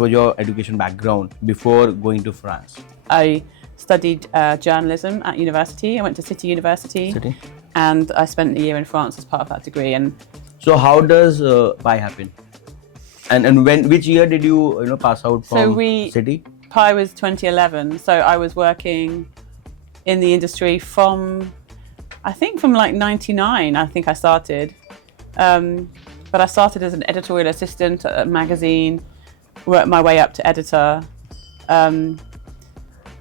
was your education background before going to France? I studied journalism at university. I went to City University. And I spent a year in France as part of that degree. And so how does PI happen? And which year did you pass out from City? PI was 2011. So I was working in the industry from like 99, I think I started. But I started as an editorial assistant at a magazine, worked my way up to editor.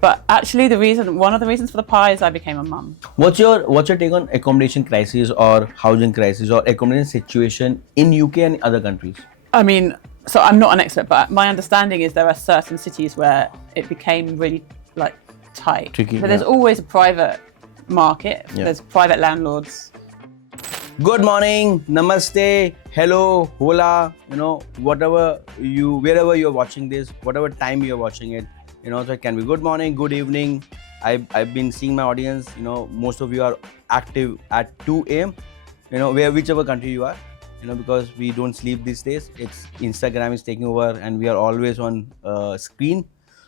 But actually, one of the reasons for the PI is I became a mum. What's your take on accommodation crisis or housing crisis or accommodation situation in UK and other countries? I mean, so I'm not an expert, but my understanding is there are certain cities where it became really like tight. Tricky, but there's always a private market. Yeah. There's private landlords. Good morning, namaste, hello, hola, wherever you're watching this, whatever time you're watching it, so it can be good morning, good evening. I've been seeing my audience, most of you are active at 2 a.m., whichever country you are, because we don't sleep these days. It's Instagram is taking over and we are always on screen.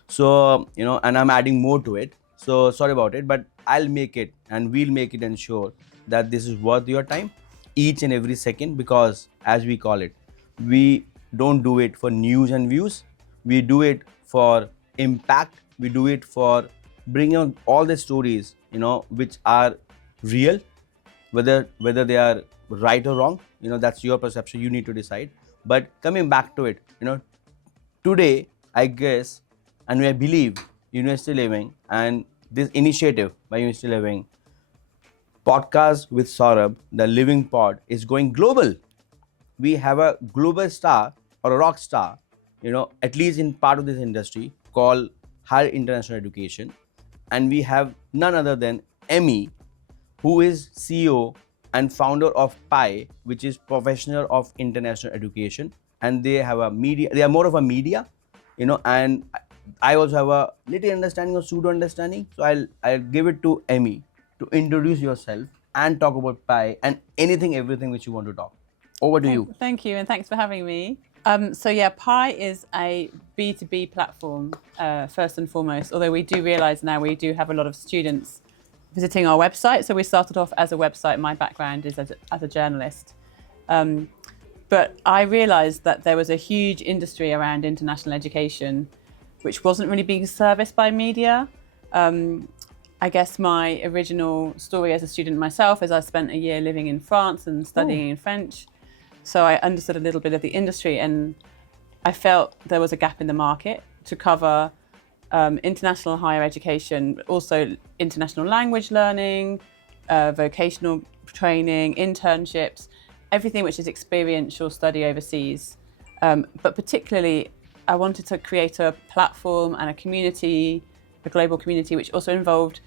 So, and I'm adding more to it. So sorry about it, but I'll make it and we'll make it ensure that this is worth your time each and every second, because as we call it, we don't do it for news and views. We do it for impact. We do it for bringing out all the stories, which are real, whether they are right or wrong, that's your perception. You need to decide. But coming back to it, today, I guess, and I believe University Living and this initiative by University Living, podcast with Saurabh, the Living Pod, is going global. We have a global star or a rock star, at least in part of this industry, called Higher International Education. And we have none other than Emmy, who is CEO and founder of PI, which is Professional of International Education. And they have a media, they are more of a media, and I also have a little understanding or pseudo understanding. So I'll give it to Emmy to introduce yourself and talk about PI and everything which you want to talk. Over to you. Thank you, and thanks for having me. So yeah, PI is a B2B platform, first and foremost, although we do realize now we do have a lot of students visiting our website. So we started off as a website. My background is as a journalist. But I realized that there was a huge industry around international education, which wasn't really being serviced by media. I guess my original story as a student myself is I spent a year living in France and studying in French. So I understood a little bit of the industry, and I felt there was a gap in the market to cover international higher education, but also international language learning, vocational training, internships, everything which is experiential study overseas. But particularly, I wanted to create a platform and a community, a global community, which also involved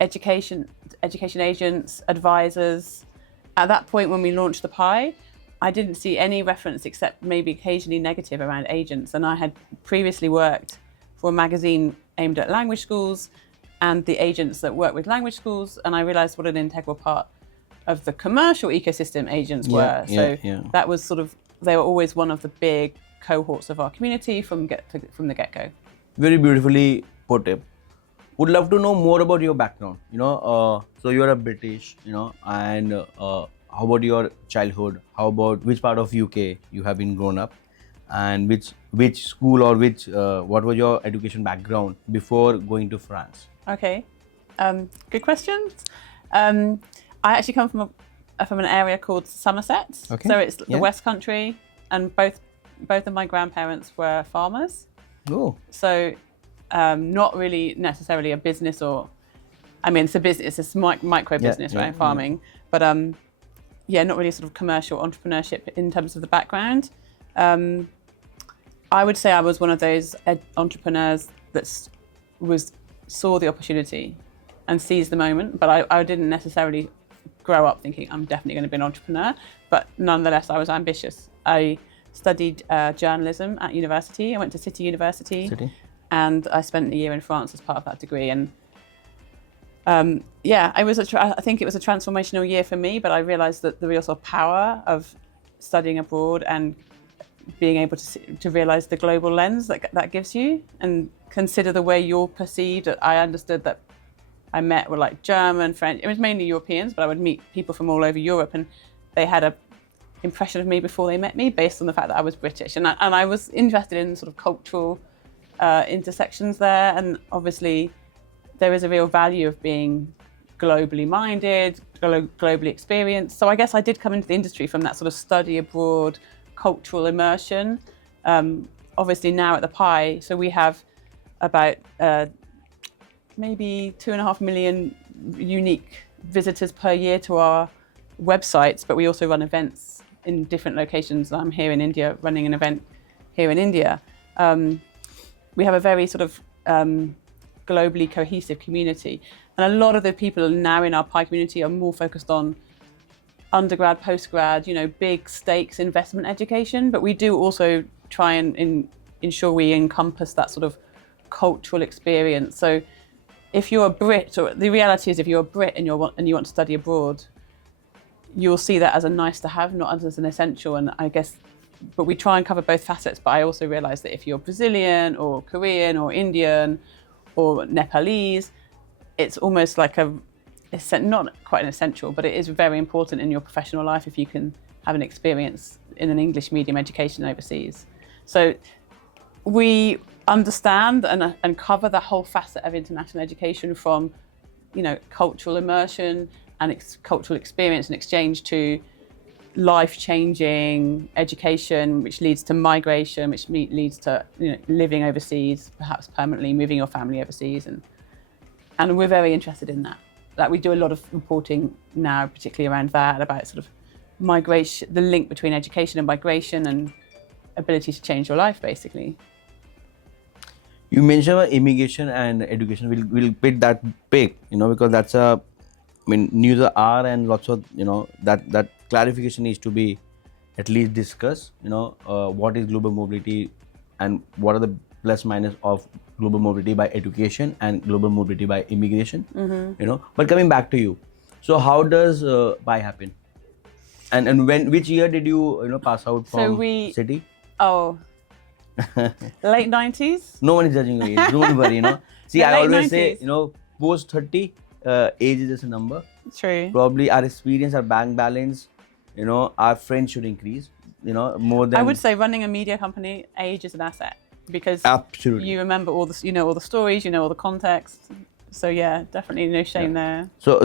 education agents, advisors. At that point, when we launched the PI, I didn't see any reference except maybe occasionally negative around agents. And I had previously worked for a magazine aimed at language schools and the agents that work with language schools. And I realized what an integral part of the commercial ecosystem agents were. That was they were always one of the big cohorts of our community from the get-go. Very beautifully put it. Would love to know more about your background. So you're a British, and how about your childhood? How about which part of UK you have been grown up, and which school or what was your education background before going to France? Okay, good questions. I actually come from an area called Somerset. Okay. So it's the West Country, and both of my grandparents were farmers. Oh. So not really necessarily a business, it's a business, it's micro business, right? Farming. But not really sort of commercial entrepreneurship in terms of the background. I would say I was one of those entrepreneurs that saw the opportunity and seized the moment, but I didn't necessarily grow up thinking I'm definitely going to be an entrepreneur, but nonetheless I was ambitious. I studied journalism at university. I went to City University. And I spent a year in France as part of that degree. And I think it was a transformational year for me, but I realized that the real sort of power of studying abroad and being able to realize the global lens that gives you and consider the way you're perceived. I understood that I met with like German, French, it was mainly Europeans, but I would meet people from all over Europe and they had a impression of me before they met me based on the fact that I was British. And I was interested in sort of cultural intersections there. And obviously there is a real value of being globally minded, globally experienced. So I guess I did come into the industry from that sort of study abroad, cultural immersion. Obviously now at the Pi, so we have about maybe 2.5 million unique visitors per year to our websites, but we also run events in different locations. I'm here in India running an event here in India. We have a very sort of globally cohesive community. And a lot of the people now in our Pi community are more focused on undergrad, postgrad, big stakes investment education, but we do also try and ensure we encompass that sort of cultural experience. So if you're a Brit, or the reality is if you're a Brit and you want to study abroad, you'll see that as a nice to have, not as an essential. And I guess, but we try and cover both facets. But I also realize that if you're Brazilian or Korean or Indian or Nepalese, it's almost like not quite an essential, but it is very important in your professional life if you can have an experience in an English medium education overseas. So we understand and cover the whole facet of international education from, cultural immersion and cultural experience and exchange to life-changing education, which leads to migration, which leads to living overseas, perhaps permanently, moving your family overseas, and we're very interested in that. Like we do a lot of reporting now, particularly around that, about sort of migration, the link between education and migration and ability to change your life, basically. You mentioned immigration and education. We'll pick that pick, because that's news are and lots of, that clarification needs to be at least discussed. What is global mobility and what are the plus minus of global mobility by education and global mobility by immigration. But coming back to you, so how does Pi happen? And which year did you pass out from city? Oh. Late 90s? No one is judging your age. Don't worry, See, I always 90s. Say, post 30, age is just a number. True. Probably our experience, our bank balance, our friends should increase, more than. I would say running a media company, age is an asset because absolutely you remember all the, all the stories, all the context. So yeah, definitely no shame there. So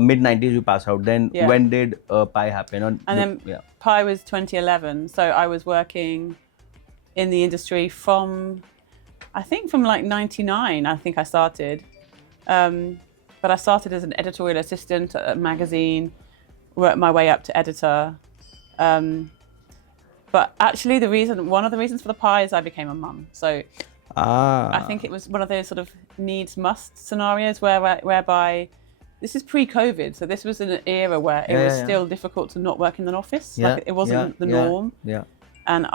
mid 90s you pass out. Then when did Pi happen? Then Pi was 2011. So I was working in the industry from like 99, I think I started. But I started as an editorial assistant at a magazine, worked my way up to editor. But actually one of the reasons for the Pi is I became a mum. So I think it was one of those sort of needs must scenarios whereby this is pre-COVID. So this was an era where it was still difficult to not work in an office. Like it wasn't the norm. And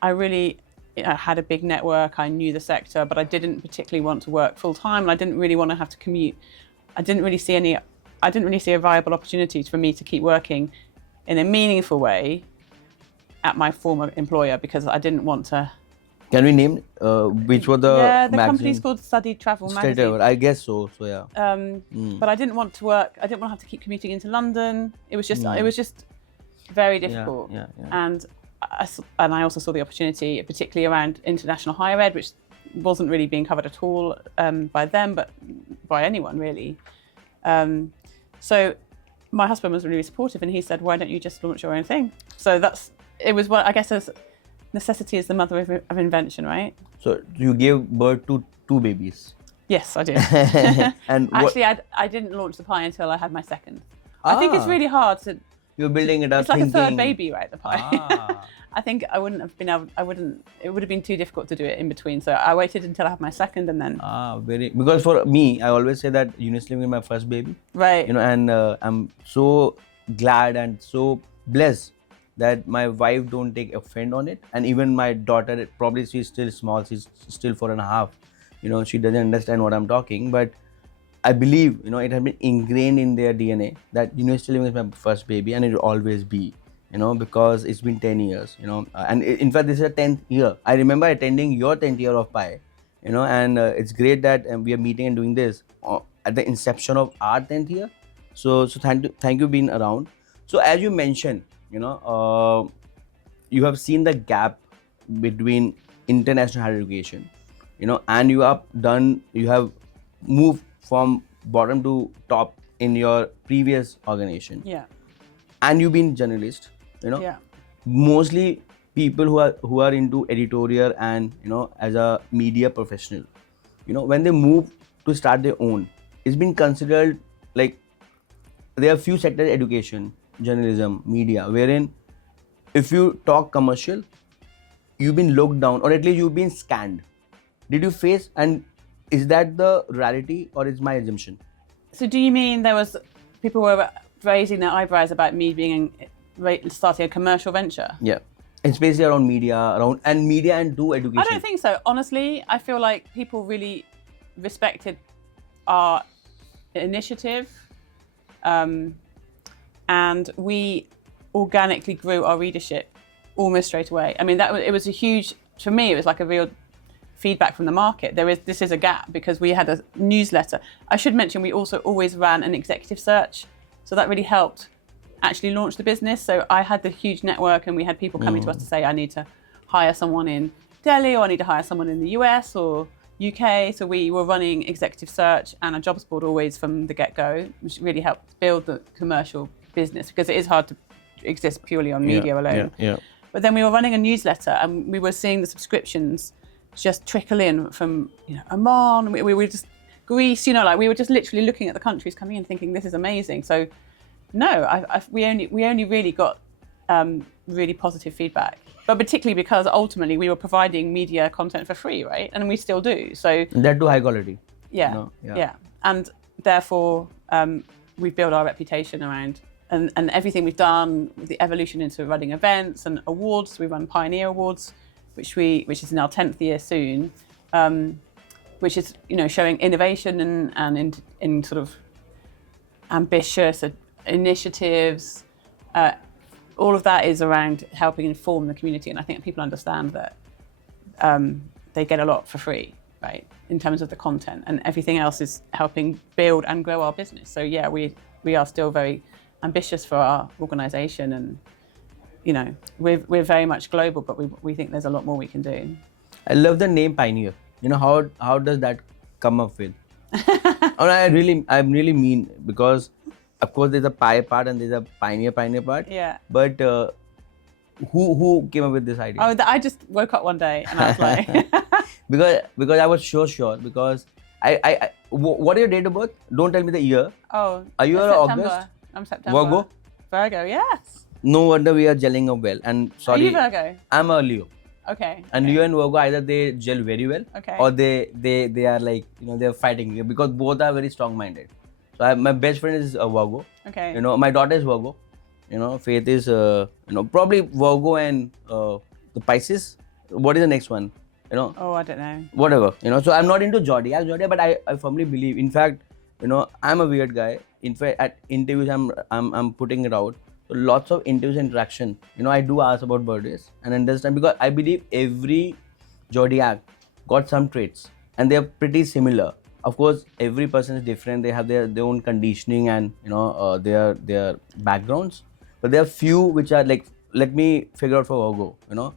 I really had a big network. I knew the sector, but I didn't particularly want to work full time, and I didn't really want to have to commute. I didn't really see a viable opportunity for me to keep working in a meaningful way at my former employer because I didn't want to. Can we name which were the the company's called Study Travel Magazine. I guess so. So yeah. But I didn't want to work. I didn't want to have to keep commuting into London. It was just very difficult. And I also saw the opportunity, particularly around international higher ed, which wasn't really being covered at all by them, but by anyone really. So my husband was really supportive, and he said, "Why don't you just launch your own thing?" So it was what I guess as necessity is the mother of invention, right? So you gave birth to 2 babies. Yes, I did. And actually, I didn't launch the Pi until I had my second. I think it's really hard to. You're building it up. It's like a third baby, right? The Pi. I think I wouldn't have been able. It would have been too difficult to do it in between. So I waited until I had my second, and then. Because for me, I always say that Unislim is my first baby. Right. And I'm so glad and so blessed that my wife don't take offend on it, and even my daughter, probably she's still small. She's still 4.5. She doesn't understand what I'm talking, but I believe it has been ingrained in their DNA that University Living is my first baby, and it will always be. because it's been 10 years, and in fact, this is a 10th year. I remember attending your 10th year of Pi, and it's great that we are meeting and doing this at the inception of our 10th year. So thank you being around. So as you mentioned, you have seen the gap between international higher education, and you have moved from bottom to top in your previous organization. Yeah. And you've been journalist, Yeah. mostly people who are into editorial and as a media professional, when they move to start their own, it's been considered like there are few sectors: education, journalism, media, wherein if you talk commercial, you've been looked down, or at least you've been scanned. Did you face, and is that the reality or is my assumption? So do you mean there was people were raising their eyebrows about me starting a commercial venture? Yeah, especially around media, and do education. I don't think so. Honestly, I feel like people really respected our initiative, and we organically grew our readership almost straight away. I mean, it was a huge, for me, it was like a real feedback from the market. This is a gap because we had a newsletter. I should mention we also always ran an executive search, so that really helped actually launch the business. So I had the huge network, and we had people coming to us to say, I need to hire someone in Delhi, or I need to hire someone in the US or UK. So we were running executive search and a jobs board always from the get-go, which really helped build the commercial business, because it is hard to exist purely on media alone. Yeah. But then we were running a newsletter, and we were seeing the subscriptions just trickle in from Oman. We were just Greece. We were just literally looking at the countries coming in, thinking this is amazing. So no, we only really got really positive feedback, but particularly because ultimately we were providing media content for free, right? And we still do. So that too high quality. Yeah, and therefore we've built our reputation around. And everything we've done, the evolution into running events and awards. We run Pioneer Awards, which is in our 10th year soon, which is showing innovation and in sort of ambitious initiatives. All of that is around helping inform the community, and I think people understand that they get a lot for free, right? In terms of the content, and everything else is helping build and grow our business. So yeah, we are still very ambitious for our organization, and we're very much global, but we think there's a lot more we can do. I love the name Pioneer. How does that come up with? I really mean, because of course there's a pie part and there's a pioneer part. Yeah. But who came up with this idea? Oh, I just woke up one day and I was like, because I was sure because I what is your date of birth? Don't tell me the year. Oh, are you September. August? I'm September. Virgo, yes. No wonder we are gelling up well. And sorry, are you Virgo? I'm a Leo. Okay. And Leo and Virgo, either they gel very well, or they are like they're fighting, because both are very strong-minded. So my best friend is a Virgo. Okay. My daughter is Virgo. Faith is probably Virgo and the Pisces. What is the next one? Oh, I don't know. Whatever. So I'm not into zodiac, but I firmly believe. In fact, I'm a weird guy. In fact, at interviews, I'm putting it out. So lots of interviews, interaction. I do ask about birthdays and understand, because I believe every zodiac got some traits and they're pretty similar. Of course, every person is different. They have their own conditioning and their backgrounds. But there are few which are like, let me figure out for Virgo.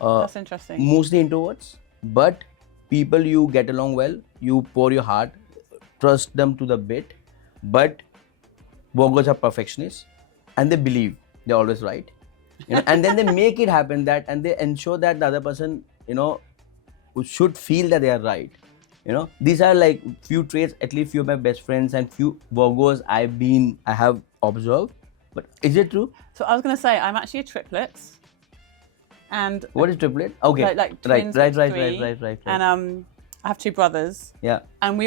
That's interesting. Mostly introverts, but people you get along well, you pour your heart, trust them to the bit. But Virgos are perfectionists, and they believe they're always right. And then they make it happen, and they ensure that the other person, should feel that they are right. These are like few traits, at least few of my best friends and few Virgos I have observed. But is it true? So I was going to say, I'm actually a triplet. And what is triplet? Okay, like twins, right. And I have two brothers. Yeah. And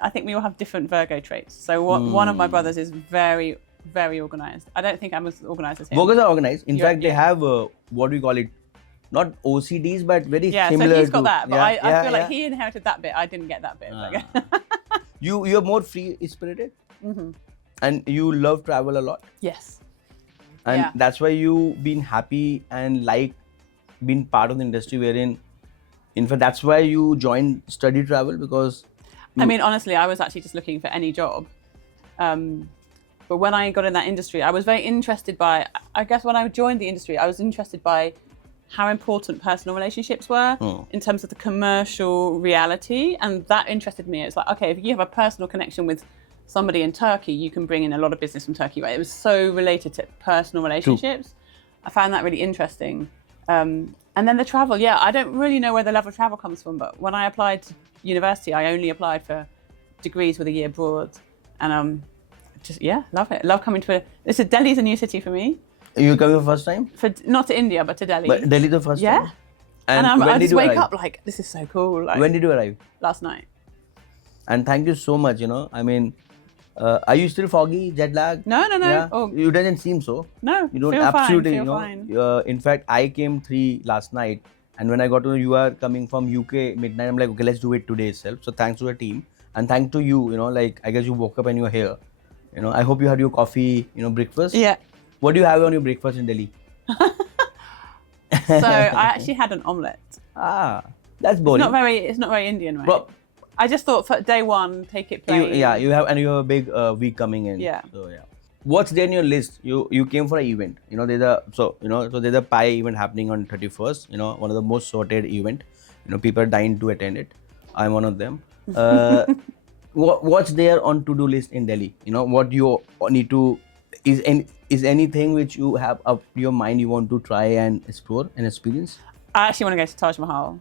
I think we all have different Virgo traits. So one of my brothers is very, very organized. I don't think I'm as organized as him. Virgos are organized. In fact, they have what do we call it? Not OCDs, but very similar. So he's got that, but I feel like he inherited that bit. I didn't get that bit. You're more free spirited, and you love travel a lot. Yes. and Yeah. that's why you been happy and like being part of the industry wherein, in fact, that's why you joined study travel, because I mean, honestly, I was actually just looking for any job. But when I got in that industry, I was very interested by, I guess when I joined the industry, I was interested by how important personal relationships were in terms of the commercial reality. And that interested me. It's like, okay, if you have a personal connection with somebody in Turkey, you can bring in a lot of business from Turkey, right? It was so related to personal relationships. I found that really interesting. And then the travel, yeah, I don't really know where the love of travel comes from, but when I applied to university, I only applied for degrees with a year abroad. And just, yeah, love it. Love coming to Delhi's a new city for me. you coming for first time? Not to India, but to Delhi. But Delhi the first Yeah. time? And when I did just you wake arrive? up like, this is so cool. Like, When did you arrive? last night. And thank you so much, I mean, are you still foggy, jet lag? No. Yeah? Oh, You doesn't seem so. no. You don't feel absolutely, fine. Feel fine. in fact, I came 3 last night, and when I got to know you are coming from UK midnight, I'm like, okay, let's do it today itself. So thanks to the team, and thanks to you, like, I guess you woke up and you're here. I hope you had your coffee, breakfast. Yeah. What do you have on your breakfast in Delhi? So I actually had an omelette. That's boring. It's not very Indian, right? But I just thought for day one, take it plain. you have a big week coming in. Yeah. So yeah. What's there in your list? You came for an event. There's a pie event happening on 31st. One of the most sorted event. People are dying to attend it. I'm one of them. What's there on to-do list in Delhi? What you need to is anything which you have up your mind you want to try and explore and experience? I actually want to go to Taj Mahal.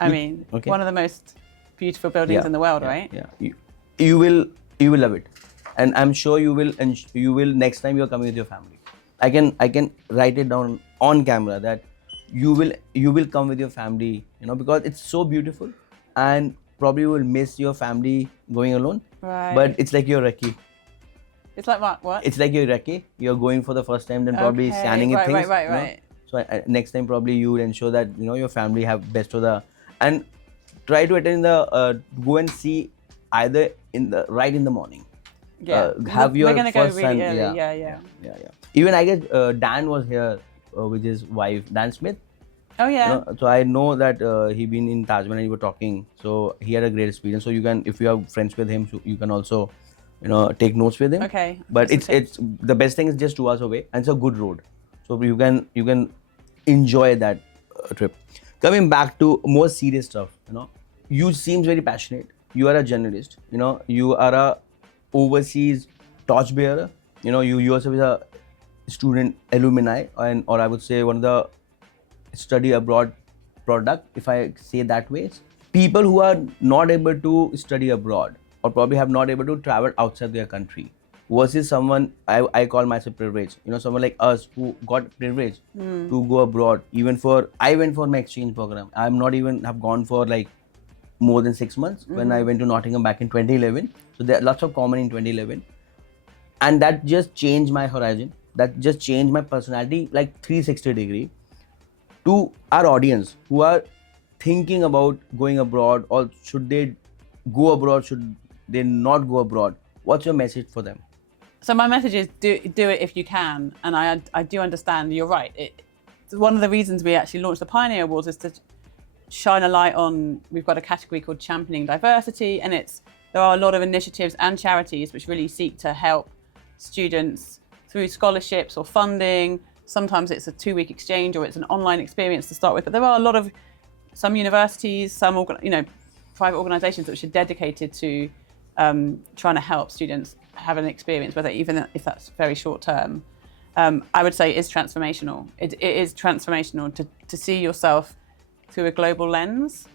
I mean, okay. one of the most beautiful buildings in the world, right? Yeah. You will love it, and I'm sure you will. And you will next time you're coming with your family. I can write it down on camera that you will come with your family. Because it's so beautiful, and probably you will miss your family going alone. Right. But it's like you're lucky. It's like what? It's like you're lucky. You're going for the first time, then probably scanning right, things. Right. So next time probably you will ensure that your family have best of the, and try to attend the go and see either in the morning. Yeah. Have your We're gonna go first really son. early. Yeah. Even I guess Dan was here with his wife, Dan Smith. Oh yeah. So I know that he been in Taj Mahal and you were talking. So he had a great experience. So you can, if you are friends with him, so you can also take notes with him. Okay. But it's the best thing is just 2 hours away, and it's a good road, so you can enjoy that trip. Coming back to more serious stuff, you seems very passionate. You are a journalist. You are a overseas torchbearer. You yourself is a student alumni, or I would say one of the study abroad product, if I say that way. People who are not able to study abroad, or probably have not able to travel outside their country, versus someone I call myself privileged. Someone like us who got privilege to go abroad. I went for my exchange program. I'm not even have gone for like more than 6 months when I went to Nottingham back in 2011. So there are lots of common in 2011, and that just changed my horizon. That just changed my personality like 360 degree. To our audience who are thinking about going abroad, or should they go abroad, should they not go abroad, what's your message for them? So my message is do it if you can, and I do understand. You're right. It's one of the reasons we actually launched the Pioneer Awards is to shine a light on. We've got a category called Championing Diversity, and there are a lot of initiatives and charities which really seek to help students through scholarships or funding. Sometimes it's a 2-week exchange, or it's an online experience to start with. But there are a lot of some universities, some private organisations which are dedicated to trying to help students have an experience, whether even if that's very short term. I would say is transformational. It is transformational to see yourself through a global lens,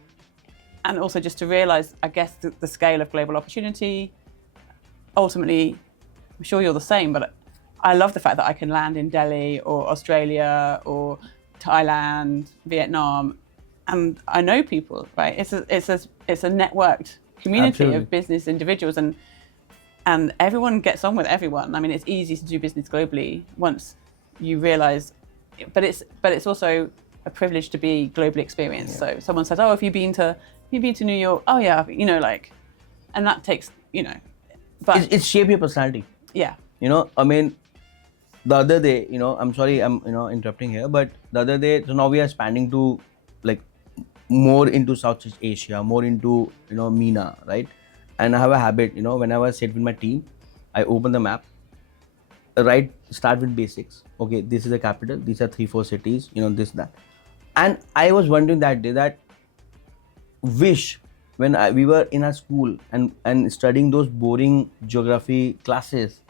and also just to realise, I guess, the scale of global opportunity. Ultimately, I'm sure you're the same, but I love the fact that I can land in Delhi or Australia or Thailand, Vietnam, and I know people, right? It's a networked community Absolutely. of business individuals, and everyone gets on with everyone. I mean, it's easy to do business globally once you realise, but it's also a privilege to be globally experienced. So someone says, "Oh, have you been to New York?" "Oh yeah," and that takes, but It's shape your personality. yeah. I mean, the other day, I'm sorry, I'm interrupting here, but the other day, so now we are expanding to like more into Southeast Asia, more into MENA, right? And I have a habit, whenever I sit with my team, I open the map, right? Start with basics. Okay, this is the capital. These are 3-4 cities. This that, and I was wondering that day that wish when we were in our school and studying those boring geography classes,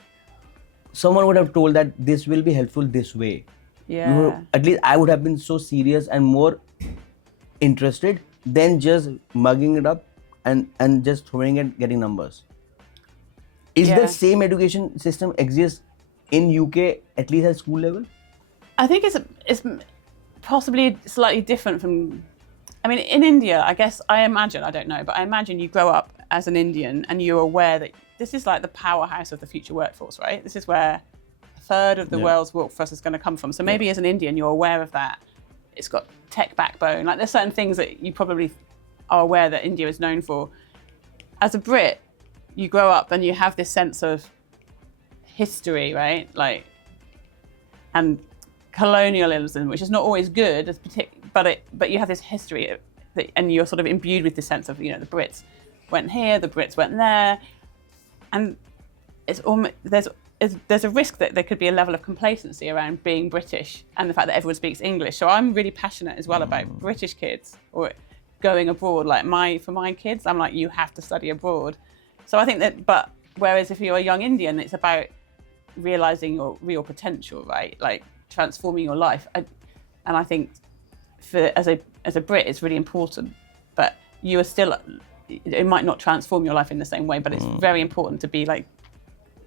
someone would have told that this will be helpful this way. Yeah. At least I would have been so serious and more interested than just mugging it up and just throwing it, getting numbers. Is Yeah. the same education system exists in UK at least at school level? I think it's possibly slightly different from. I mean, in India, I guess I imagine, I don't know, but I imagine you grow up as an Indian and you're aware that this is like the powerhouse of the future workforce, right? This is where a third of the world's workforce is going to come from. So maybe as an Indian, you're aware of that. It's got tech backbone. Like there's certain things that you probably are aware that India is known for. As a Brit, you grow up and you have this sense of history, right? Like, and colonialism, which is not always good, but you have this history, and you're sort of imbued with the sense of the Brits went here, the Brits went there, and it's almost there's a risk that there could be a level of complacency around being British and the fact that everyone speaks English. So I'm really passionate as well about British kids or going abroad. Like for my kids, I'm like, you have to study abroad. So I think that, but whereas if you're a young Indian, it's about realizing your real potential, right? Like transforming your life. And I think as a Brit, it's really important, but you are still, it might not transform your life in the same way, but it's very important to be like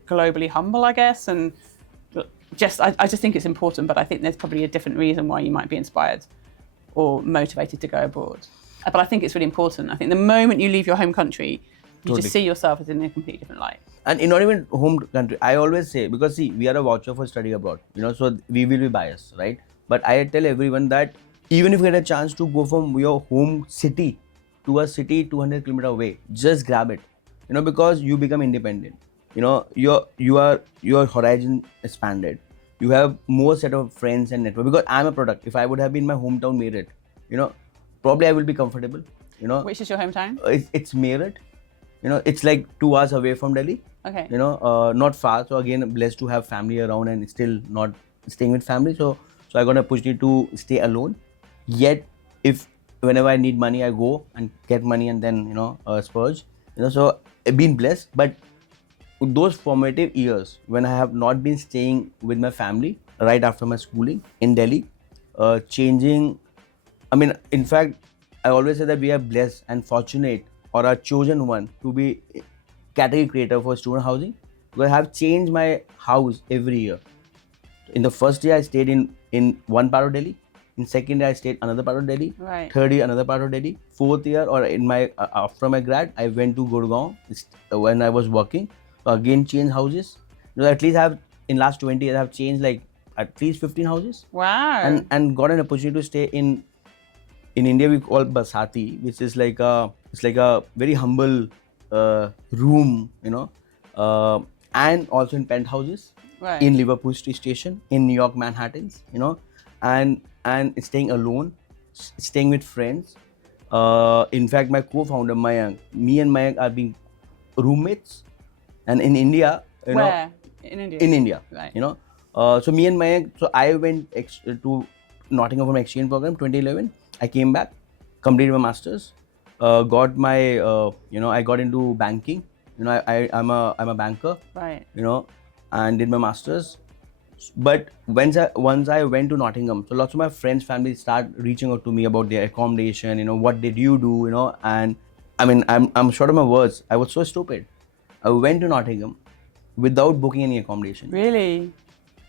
globally humble, I guess. And I just think it's important, but I think there's probably a different reason why you might be inspired or motivated to go abroad. But I think it's really important. I think the moment you leave your home country, you just see yourself as in a completely different light. And not even home country. I always say, because see, we are a voucher for study abroad, so we will be biased, right? But I tell everyone that even if you get a chance to go from your home city to a city 200 kilometers away, just grab it, because you become independent. Your horizon expanded. You have more set of friends and network. Because I'm a product. If I would have been in my hometown Meerut, probably I will be comfortable. Which is your hometown? It's Meerut. It's like 2 hours away from Delhi. Okay. Not far. So again, blessed to have family around and still not staying with family. So I got an opportunity to stay alone. Yet, if whenever I need money, I go and get money and then splurge. So I've been blessed. But those formative years when I have not been staying with my family right after my schooling in Delhi, changing. I mean, in fact, I always say that we are blessed and fortunate, or a chosen one, to be category creator for student housing, because I have changed my house every year. In the first year, I stayed in one part of Delhi. In second year, I stayed another part of Delhi. Right. Third year, another part of Delhi. Fourth year, or in my after my grad, I went to Gurgaon when I was working. So again, changed houses. At least I have in last 20 years, I have changed like at least 15 houses. Wow. And got an opportunity to stay in India. We call Basati, which is like a very humble room, and also in penthouses. Right. In Liverpool Street Station, in New York Manhattans, and staying alone, staying with friends. In fact, my co-founder Mayank, me and Mayank are being roommates, and in India, Where? In India. In India, Right. So me and Mayank, so I went to Nottingham for my exchange program 2011. I came back, completed my masters, got my I got into banking. I'm a banker. Right. And did my masters. But once I went to Nottingham, so lots of my friends, family start reaching out to me about their accommodation. What did you do? And I mean, I'm short of my words. I was so stupid. I went to Nottingham without booking any accommodation. Really?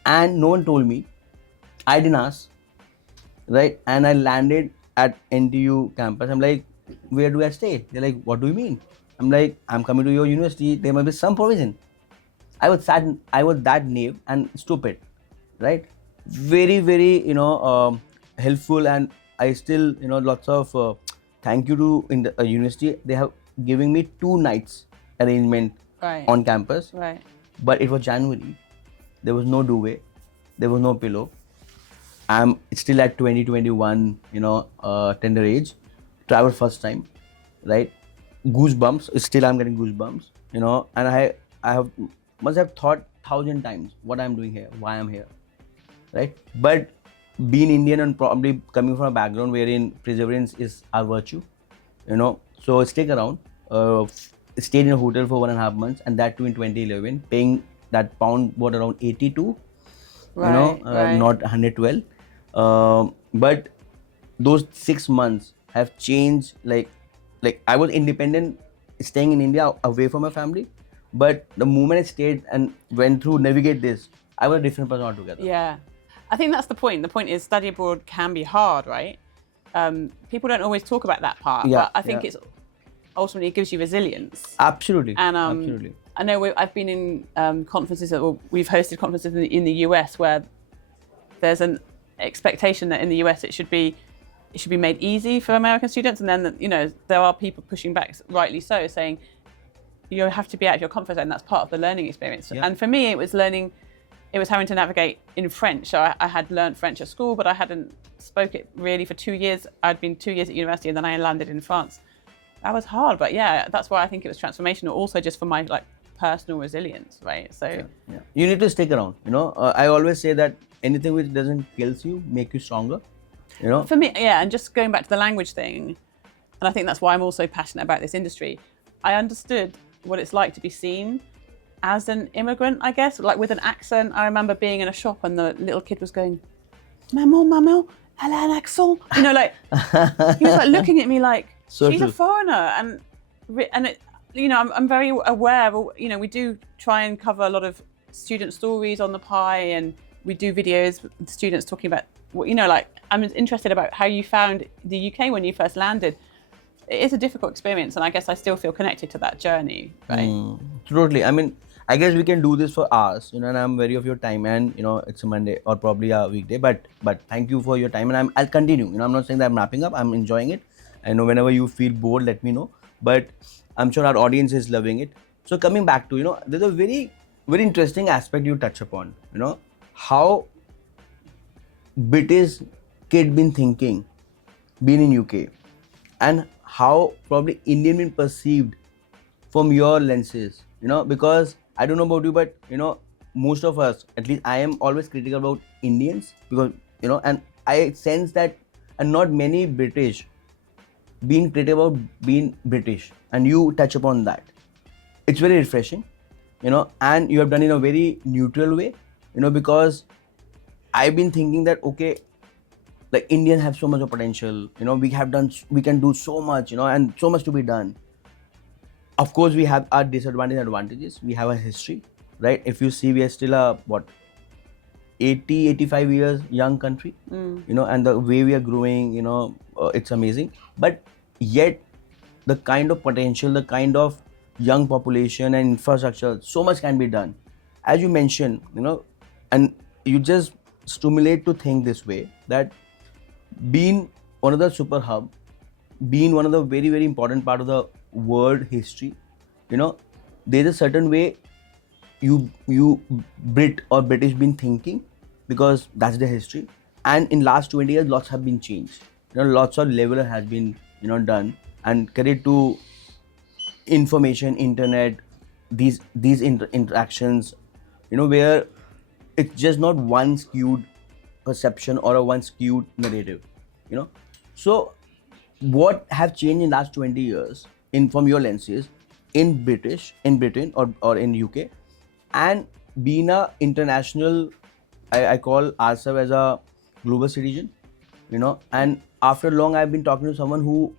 And no one told me. I didn't ask. Right? And I landed at NTU campus. I'm like, where do I stay? They're like, what do you mean? I'm like, I'm coming to your university. There must be some provision. I was that naive and stupid, right? Very, very, helpful, and I still, lots of thank you to in the university. They have given me 2 nights arrangement Right. on campus. Right. But it was January. There was no duvet. There was no pillow. I'm still at 2021, tender age. Travel first time, right? Goosebumps. Still, I'm getting goosebumps, and I have must have thought 1,000 times what I'm doing here, why I'm here, right? But being Indian and probably coming from a background wherein perseverance is our virtue, so stick around. Stayed in a hotel for 1.5 months, and that too in 2011, paying that pound what around 82, Right. not 112. But those 6 months have changed. Like I was independent, staying in India away from my family, but the moment I stayed and went through navigate this, I was a different person altogether. Yeah. I think that's the point. The point is study abroad can be hard, right? People don't always talk about that part, Yeah, but I think yeah. it's ultimately it gives you resilience. Absolutely. And Absolutely. I know I've been in conferences, or we've hosted conferences in the US where there's an expectation that in the US it should be made easy for American students, and then there are people pushing back, rightly so, saying you have to be out of your comfort zone. That's part of the learning experience. Yeah. And for me, it was having to navigate in French. So I had learned French at school, but I hadn't spoke it really for 2 years. I'd been 2 years at university, and then I landed in France. That was hard, but yeah, that's why I think it was transformational. Also, just for my personal resilience, right? So Yeah. You need to stick around. I always say that anything which doesn't kills you make you stronger. for me, yeah, and just going back to the language thing, and I think that's why I'm also passionate about this industry. I understood what it's like to be seen as an immigrant, I guess, like with an accent. I remember being in a shop and the little kid was going, Maman, elle a un accent. He was like looking at me like, So she's true. a foreigner. And it, I'm very aware of, we do try and cover a lot of student stories on the Pie, and we do videos with students talking about, I'm interested about how you found the UK when you first landed. It is a difficult experience, and I guess I still feel connected to that journey, right? Totally. I mean, I guess we can do this for hours, and I'm wary of your time, and it's a Monday or probably a weekday. But thank you for your time, and I'll continue. I'm not saying that I'm wrapping up. I'm enjoying it. I know whenever you feel bored, let me know. But I'm sure our audience is loving it. So coming back to there's a very very interesting aspect you touch upon. How British kid been thinking, been in UK, and how probably Indian been perceived from your lenses, because I don't know about you, but most of us, at least I am always critical about Indians, because and I sense that, and not many British being critical about being British, and you touch upon that. It's very refreshing, and you have done in a very neutral way, because I've been thinking that okay, like Indians have so much of potential, we can do so much, and so much to be done. Of course, we have our disadvantages and advantages. We have a history, right? If you see, we are still a 85 years young country, and the way we are growing, it's amazing. But yet, the kind of potential, the kind of young population and infrastructure, so much can be done. As you mentioned, and you just stimulate to think this way, that being one of the super hub, being one of the very very important part of the world history, there's a certain way you Brit or British been thinking, because that's the history. And in last 20 years, lots have been changed. Lots of level has been done, and credit to information, internet, these interactions, where it's just not one skewed perception or a one skewed narrative. So what have changed in last 20 years in from your lenses in Britain or in UK, and being a international, I call ourselves as a global citizen, and after long I've been talking to someone who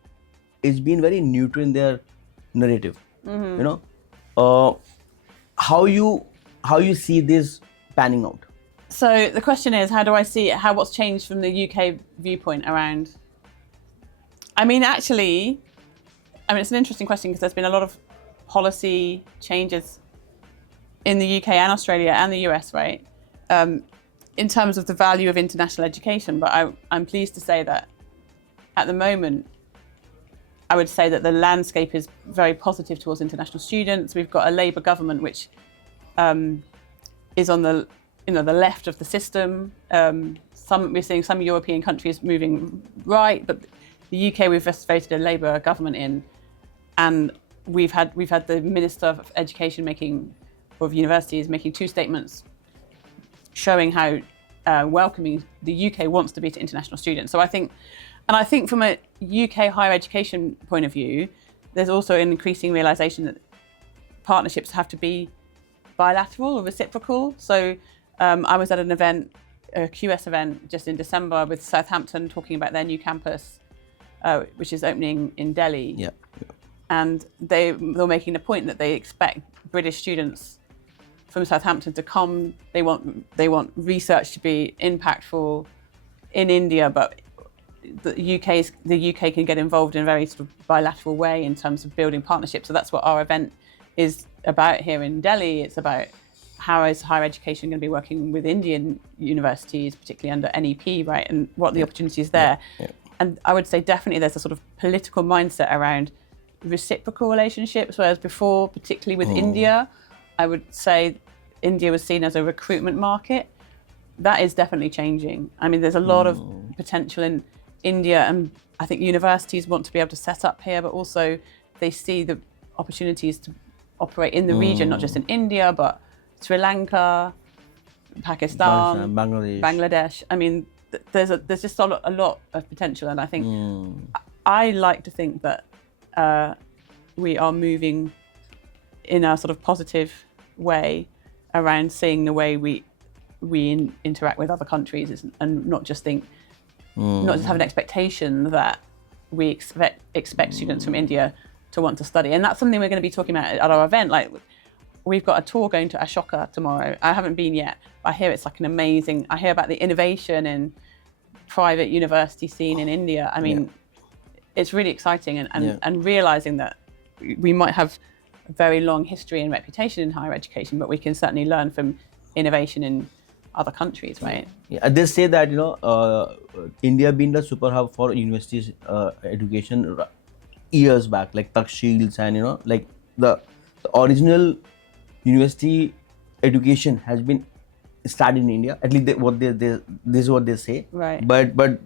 is being very neutral in their narrative. How you see this panning out? So the question is, how do I see it? What's changed from the UK viewpoint around? Actually, it's an interesting question, because there's been a lot of policy changes in the UK and Australia and the US, right? In terms of the value of international education. But I'm pleased to say that at the moment, I would say that the landscape is very positive towards international students. We've got a Labour government which is on the the left of the system. We're seeing some European countries moving right, but the UK, we've just voted a Labour government in, and we've had the Minister of Education of universities making two statements showing how welcoming the UK wants to be to international students. So I think from a UK higher education point of view, there's also an increasing realisation that partnerships have to be bilateral or reciprocal. So I was at an event, a QS event, just in December with Southampton talking about their new campus, which is opening in Delhi. Yeah. And they were making the point that they expect British students from Southampton to come. They want research to be impactful in India, but the UK can get involved in a very sort of bilateral way in terms of building partnerships. So that's what our event is about here in Delhi. It's about how is higher education going to be working with Indian universities, particularly under NEP, right? And what are the opportunities there? Yeah. And I would say definitely there's a sort of political mindset around reciprocal relationships, whereas before, particularly with India, I would say India was seen as a recruitment market. That is definitely changing. I mean, there's a lot of potential in India, and I think universities want to be able to set up here, but also they see the opportunities to operate in the region, not just in India, but Sri Lanka, Pakistan, Bangladesh. I mean, there's just a lot of potential, and I think I like to think that we are moving in a sort of positive way around seeing the way we interact with other countries, and not just have an expectation that we expect students from India to want to study. And that's something we're going to be talking about at our event. Like, we've got a tour going to Ashoka tomorrow. I haven't been yet, but I hear it's like I hear about the innovation in private university scene in India. I mean, it's really exciting, and realizing that we might have a very long history and reputation in higher education, but we can certainly learn from innovation in other countries, right? Yeah, they say that India being the super hub for universities education years back, like Takshils, and like the original university education has been started in India. At least this is what they say. Right. But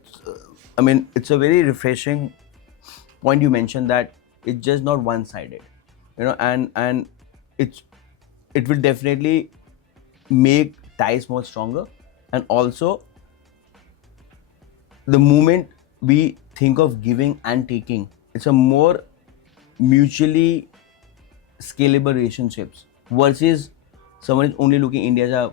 I mean, it's a very refreshing point you mentioned, that it's just not one-sided, and it will definitely make ties more stronger. And also, the moment we think of giving and taking, it's a more mutually scalable relationships versus someone is only looking India as a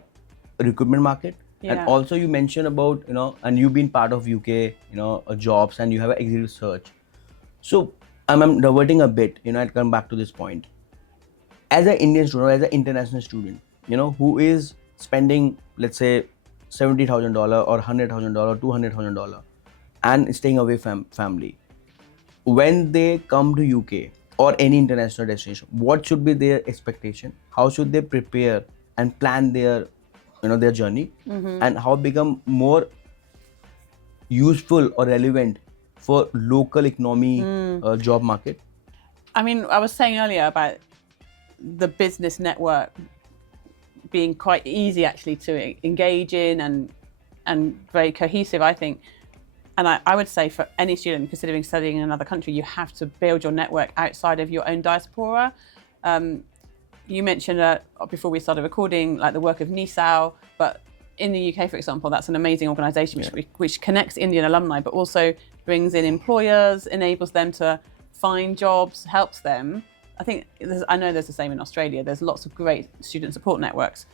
recruitment market. Yeah. And also you mentioned about, and you've been part of UK, jobs, and you have an executive search. So I'm diverting a bit, I'll come back to this point. As an Indian student, or as an international student, who is spending, let's say, $70,000 or $100,000, $200,000, and staying away from family, when they come to UK or any international destination, what should be their expectation? How should they prepare and plan their journey, and how become more useful or relevant for local economy, job market? I mean, I was saying earlier about the business network being quite easy actually to engage in and very cohesive, I think. And I would say for any student considering studying in another country, you have to build your network outside of your own diaspora. You mentioned before we started recording, like the work of NISAO, but in the UK, for example, that's an amazing organisation which connects Indian alumni, but also brings in employers, enables them to find jobs, helps them. I know there's the same in Australia. There's lots of great student support networks,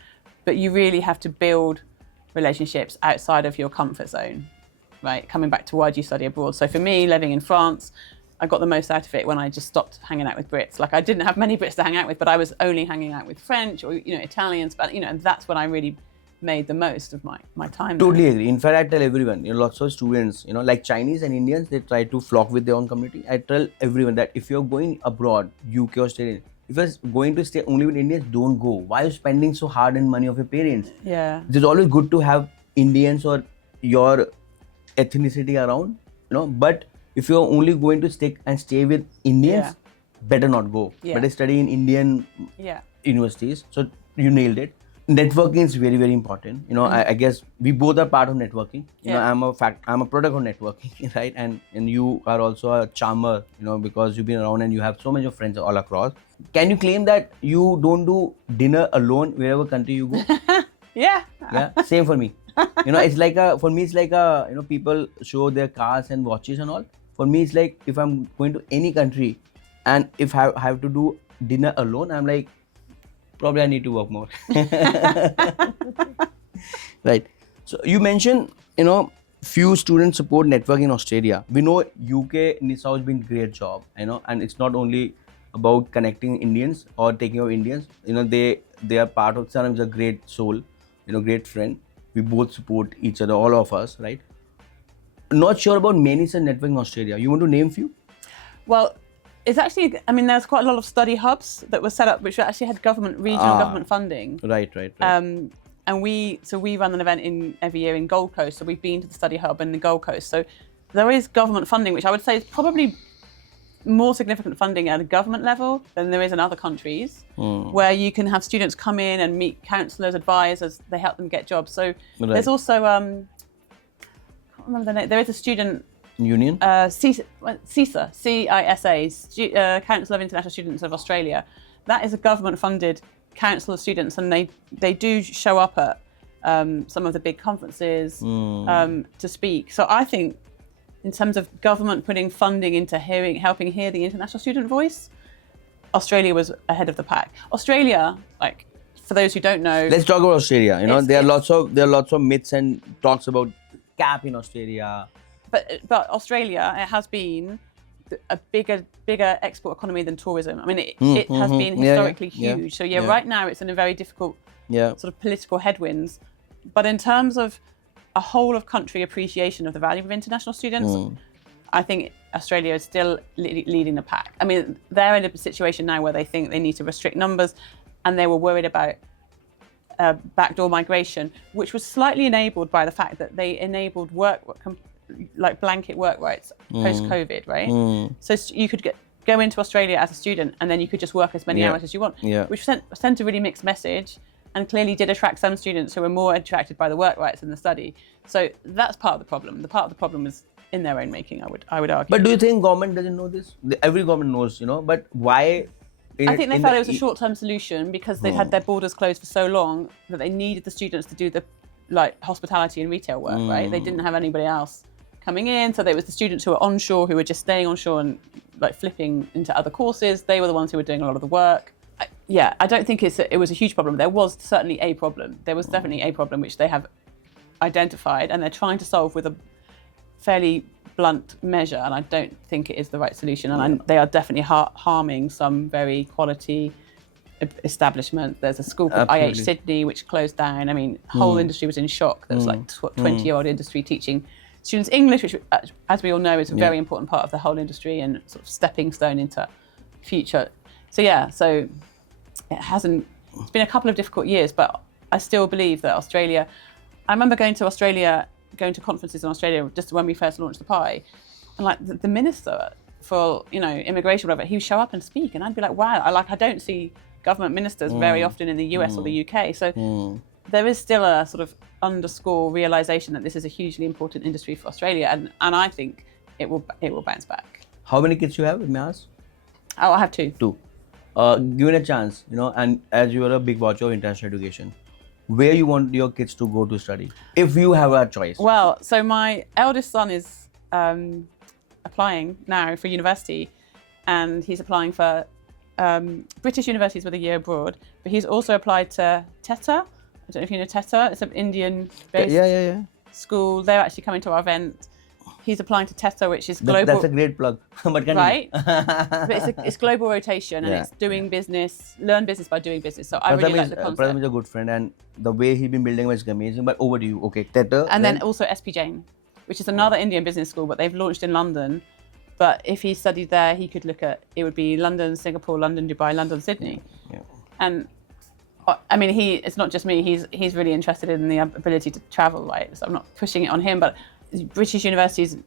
but you really have to build relationships outside of your comfort zone, right? Coming back to why do you study abroad? So for me, living in France, I got the most out of it when I just stopped hanging out with Brits. Like, I didn't have many Brits to hang out with, but I was only hanging out with French or Italians, but and that's when I really made the most of my time. Totally agree. In fact, I tell everyone, lots of students, like Chinese and Indians, they try to flock with their own community. I tell everyone that if you're going abroad, UK or Australia, if you're going to stay only with Indians, don't go. Why are you spending so hard and money of your parents? Yeah. It's always good to have Indians or your ethnicity around, but if you're only going to stay with Indians, better not go. Yeah. Better study in Indian universities. So you nailed it. networking is very, very important. I guess we both are part of networking. Yeah. I'm a product of networking, right? And you are also a charmer, because you've been around and you have so many friends all across. Can you claim that you don't do dinner alone wherever country you go? Yeah. Yeah, same for me. It's like for me it's like people show their cars and watches and all. For me it's like if I'm going to any country and if I have to do dinner alone, I'm like, probably I need to work more. Right. So you mentioned, few students support network in Australia. We know UK NISA has been great job, and it's not only about connecting Indians or taking of Indians. They are part of. Saurabh is a great soul, great friend. We both support each other, all of us, right? Not sure about many such network in Australia. You want to name few? Well, it's actually, there's quite a lot of study hubs that were set up, which actually had regional government funding. Right. And we run an event every year in Gold Coast. So we've been to the study hub in the Gold Coast. So there is government funding, which I would say is probably more significant funding at a government level than there is in other countries, where you can have students come in and meet counsellors, advisors, they help them get jobs. So there's also, I can't remember the name, there is a student union? CISA, CISA, Council of International Students of Australia. That is a government-funded council of students, and they do show up at some of the big conferences to speak. So I think in terms of government putting funding into helping hear the international student voice, Australia was ahead of the pack. Australia, like, for those who don't know... Let's talk about Australia. There are lots of myths and talks about cap in Australia. But Australia, it has been a bigger export economy than tourism. It has been historically huge. So right now it's in a very difficult sort of political headwinds. But in terms of a whole of country appreciation of the value of international students, I think Australia is still leading the pack. They're in a situation now where they think they need to restrict numbers, and they were worried about backdoor migration, which was slightly enabled by the fact that they enabled like blanket work rights post-COVID, right? So you could go into Australia as a student and then you could just work as many hours as you want, which sent a really mixed message and clearly did attract some students who were more attracted by the work rights than the study. So that's part of the problem. The part of the problem is in their own making, I would argue. But do you think government doesn't know this? Every government knows, but why? I think they felt it was a short-term solution because they'd had their borders closed for so long that they needed the students to do the hospitality and retail work, right? They didn't have anybody else coming in, so there was the students who were onshore who were just staying onshore and flipping into other courses. They were the ones who were doing a lot of the work. I don't think it was a huge problem. There was certainly a problem. There was definitely a problem which they have identified and they're trying to solve with a fairly blunt measure, and I don't think it is the right solution. And they are definitely harming some very quality establishment. There's a school called IH Sydney which closed down. Whole industry was in shock. There was 20-year-old industry teaching students English, which, as we all know, is a very important part of the whole industry and sort of stepping stone into future. So it's been a couple of difficult years, but I still believe that Australia, I remember going to conferences in Australia just when we first launched the Pie, and the minister for immigration, whatever, he would show up and speak, and I'd be like, wow, I don't see government ministers very often in the US or the UK. So there is still a sort of underscore realization that this is a hugely important industry for Australia, and I think it will bounce back. How many kids you have, may I ask? Oh, I have two. Given a chance, and as you are a big watcher of international education, where you want your kids to go to study, if you have a choice? Well, so my eldest son is applying now for university, and he's applying for British universities with a year abroad, but he's also applied to TETA. I don't know if you know TETA. It's an Indian-based school. They're actually coming to our event. He's applying to TETA, which is global. That's a great plug. But right? But it's global rotation, and it's doing business, learn business by doing business. So I really like the concept. Pratham is a good friend, and the way he's been building is amazing. But over to you. Okay, TETA. And then also SP Jain, which is another Indian business school, but they've launched in London. But if he studied there, he could look at, it would be London, Singapore, London, Dubai, London, Sydney. And it's not just me, he's really interested in the ability to travel, right? So I'm not pushing it on him, but British universities,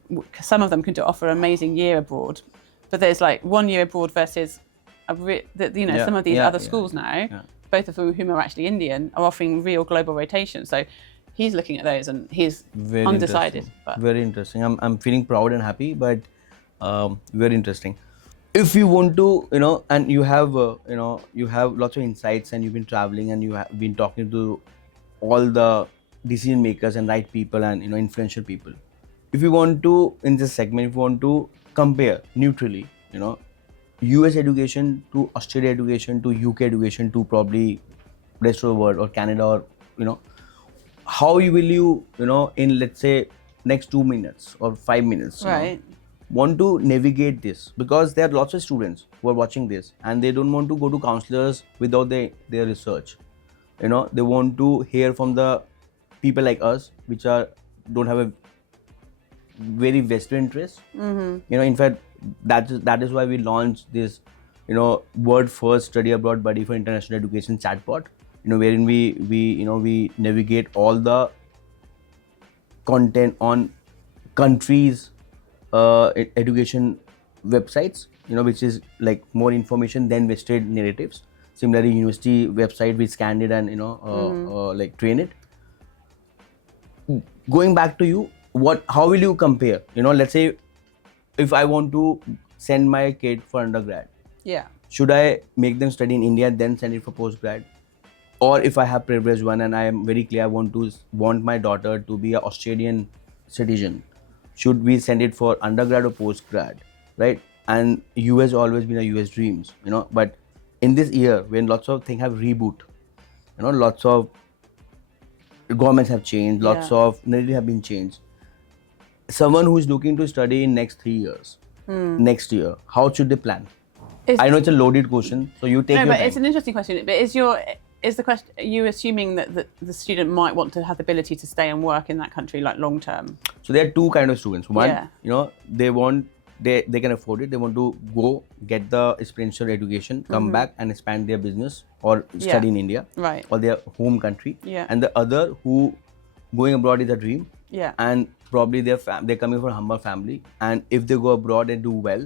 some of them can offer an amazing year abroad, but there's 1 year abroad versus some of these other schools now. both of whom are actually Indian, are offering real global rotation. So he's looking at those and he's Very undecided. interesting. But Very interesting. I'm feeling proud and happy, but very interesting. If you want to, and you have, you have lots of insights, and you've been traveling, and you have been talking to all the decision makers and right people, and influential people. If you want to, in this segment, if you want to compare neutrally, US education to Australia education to UK education to probably rest of the world or Canada, or how will you, in let's say next 2 minutes or 5 minutes, right. want to navigate this, because there are lots of students who are watching this and they don't want to go to counselors without their research. They want to hear from the people like us, which don't have a very vested interest. In fact, that is why we launched this world first study abroad buddy for international education chatbot, wherein we navigate all the content on countries education websites, which is like more information than vested narratives. Similarly, university website, we scanned it and like train it. Going back to you, how will you compare? Let's say if I want to send my kid for undergrad, Yeah. should I make them study in India and then send it for postgrad? Or if I have privileged one and I am very clear, I want my daughter to be an Australian citizen, should we send it for undergrad or postgrad, right? And US always been a US dreams, but in this year when lots of things have reboot, lots of governments have changed, lots of narrative have been changed. Someone who is looking to study in next 3 years, next year, how should they plan? I know it's a loaded question, so you take your time. It's an interesting question. But is the question, are you assuming that the student might want to have the ability to stay and work in that country like long term? So there are two kind of students. One, they can afford it. They want to go get the experiential education, come back and expand their business or study in India, right, or their home country. Yeah. And the other who going abroad is a dream. Yeah. And probably they're coming from a humble family, and if they go abroad and do well,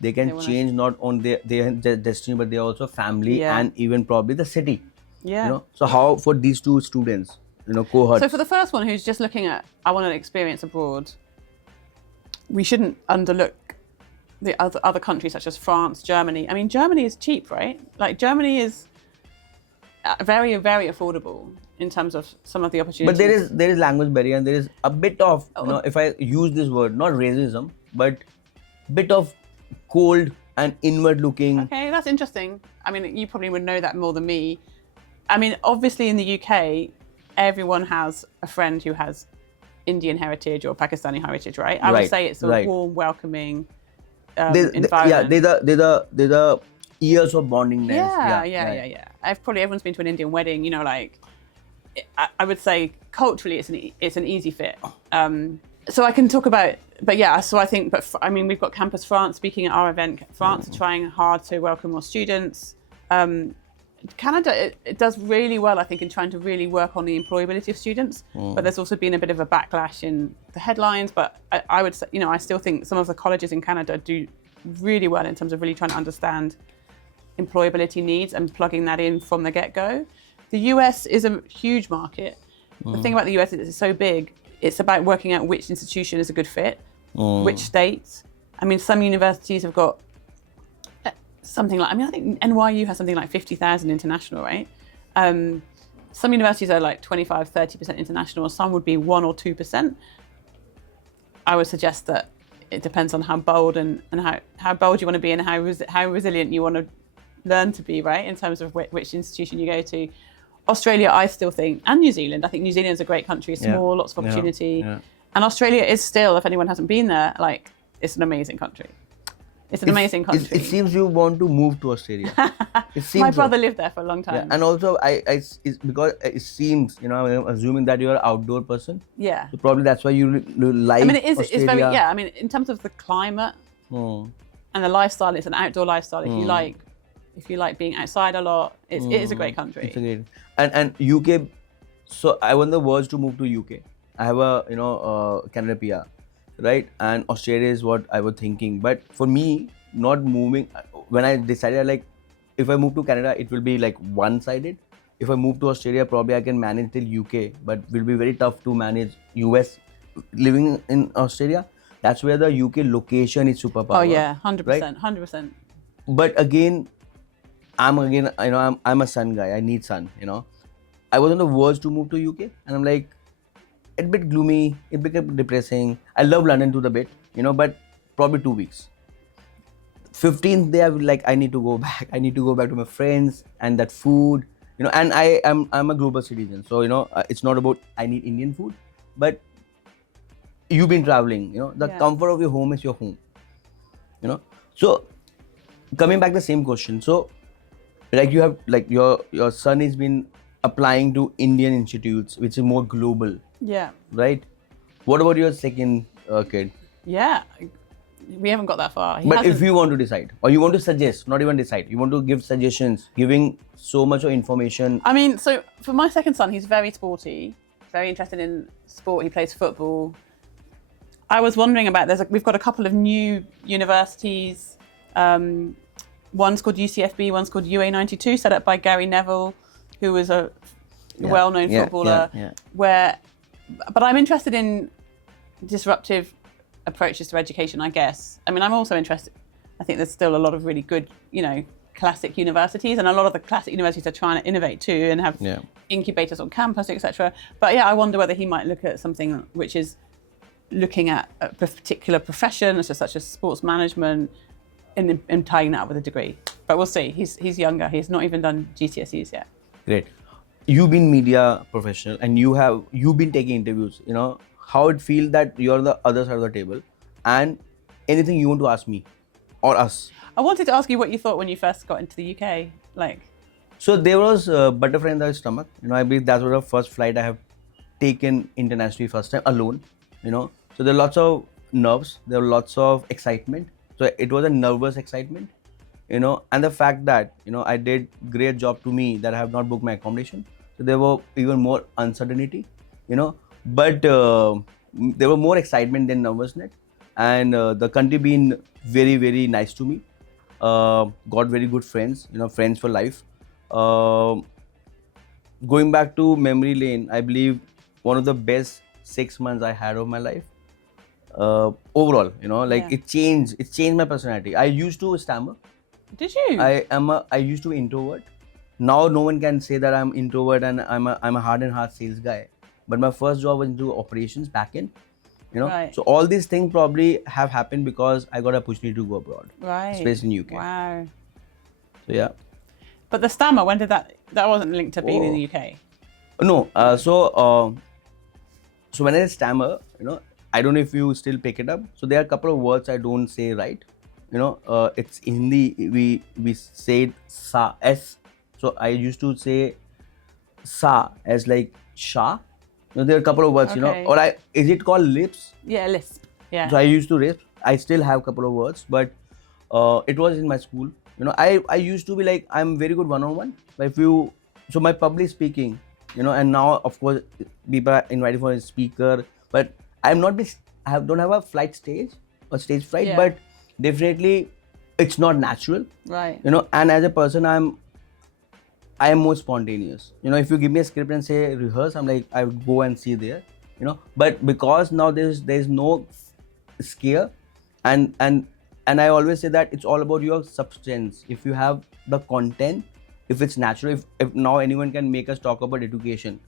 they can change not only their destiny, but they also family and even probably the city. Yeah. So how for these two students, cohorts? So for the first one who's just looking at, I want an experience abroad, we shouldn't underlook the other countries such as France, Germany. I mean, Germany is cheap, right? Like Germany is very, very affordable in terms of some of the opportunities. But there is language barrier, and there is a bit of, if I use this word, not racism, but bit of cold and inward looking. Okay, that's interesting. I mean, you probably would know that more than me. I mean, obviously in the UK, everyone has a friend who has Indian heritage or Pakistani heritage, right? I would say it's a warm, welcoming environment. They're the years of bondingness. Yeah. Everyone's been to an Indian wedding, I would say culturally it's an easy fit. So I can talk about, I mean, we've got Campus France speaking at our event. France are trying hard to welcome more students. Canada, it does really well, I think, in trying to really work on the employability of students. But there's also been a bit of a backlash in the headlines. But I would say, I still think some of the colleges in Canada do really well in terms of really trying to understand employability needs and plugging that in from the get-go. The US is a huge market. The thing about the US is it's so big. It's about working out which institution is a good fit, which states. I mean, some universities have got something like, I think NYU has something like 50,000 international, right? Some universities are like 25, 30% international, some would be 1 or 2%. I would suggest that it depends on how bold and how bold you want to be and how resilient you want to learn to be, right? In terms of which institution you go to. Australia, I still think, and New Zealand, I think New Zealand is a great country, small, lots of opportunity. And Australia is still, if anyone hasn't been there, like, it's an amazing country. It's an amazing country. It seems you want to move to Australia. It seems my brother lived there for a long time. Yeah. And also, it's because it seems, I'm assuming that you're an outdoor person. Yeah. So probably that's why you like Australia. It's very, I mean, in terms of the climate and the lifestyle, it's an outdoor lifestyle. If you like being outside a lot, it is a great country. It's a great, and UK. So I was on the verge to move to UK. I have a Canada PR, right? And Australia is what I was thinking. But for me, not moving, when I decided, if I move to Canada, it will be like one-sided. If I move to Australia, probably I can manage till UK, but will be very tough to manage US living in Australia. That's where the UK location is superpower. Oh yeah, 100%, right? 100%. But again, I'm a sun guy. I need sun. I was on the verge to move to UK, and I'm like, a bit gloomy, it became depressing. I love London to the bit, but probably 2 weeks. 15th day, I was like, I need to go back. I need to go back to my friends and that food, and I'm a global citizen. So, it's not about I need Indian food, but you've been traveling, the comfort of your home is your home, So coming back the same question. So like you have, like your son has been applying to Indian institutes, which is more global. Yeah. Right? What about your second kid? Yeah. We haven't got that far. But if you want to decide, or you want to suggest, not even decide, you want to give suggestions, giving so much of information. I mean, so for my second son, he's very sporty, very interested in sport. He plays football. I was wondering about, we've got a couple of new universities. One's called UCFB, one's called UA92, set up by Gary Neville, who was a well-known footballer. But I'm interested in disruptive approaches to education, I guess. I mean, I'm also interested, I think there's still a lot of really good, classic universities, and a lot of the classic universities are trying to innovate too and have incubators on campus, etc. But yeah, I wonder whether he might look at something which is looking at a particular profession, such as sports management, and tying that up with a degree. But we'll see. He's younger. He's not even done GCSEs yet. Great. You've been media professional, and you've been taking interviews. How it feel that you're the other side of the table, and anything you want to ask me or us. I wanted to ask you what you thought when you first got into the UK. So there was butterfly in the stomach. I believe that was the first flight I have taken internationally, first time alone. So there are lots of nerves. There are lots of excitement. So it was a nervous excitement. And the fact that I did great job to me that I have not booked my accommodation. So there were even more uncertainty. But there were more excitement than nervousness, and the country been very, very nice to me. Got very good friends, friends for life. Going back to memory lane, I believe one of the best 6 months I had of my life. Overall, it changed my personality. I used to stammer. Did you? I used to be introvert. Now no one can say that I'm introvert and I'm a hard and hard sales guy. But my first job was into operations back in, Right. So all these things probably have happened because I got an opportunity to go abroad. Right. Especially in UK. Wow. So yeah. But the stammer, when did that wasn't linked to being in the UK? No. So when I stammer, I don't know if you still pick it up. So there are a couple of words I don't say right. It's in Hindi, we say it sa, s. So I used to say sa as like sha. There are a couple of words, Okay. or is it called lips? Yeah, lisp. Yeah. So I used to lisp. I still have a couple of words, but it was in my school. I used to be like, I'm very good one-on-one. But so my public speaking, and now of course people are invited for a speaker, but don't have a flight stage or stage fright, but definitely it's not natural. Right. And as a person, I am more spontaneous. If you give me a script and say rehearse, I'm like, I would go and see there. But because now there's no scare, and I always say that it's all about your substance. If you have the content, if it's natural, if now anyone can make us talk about education,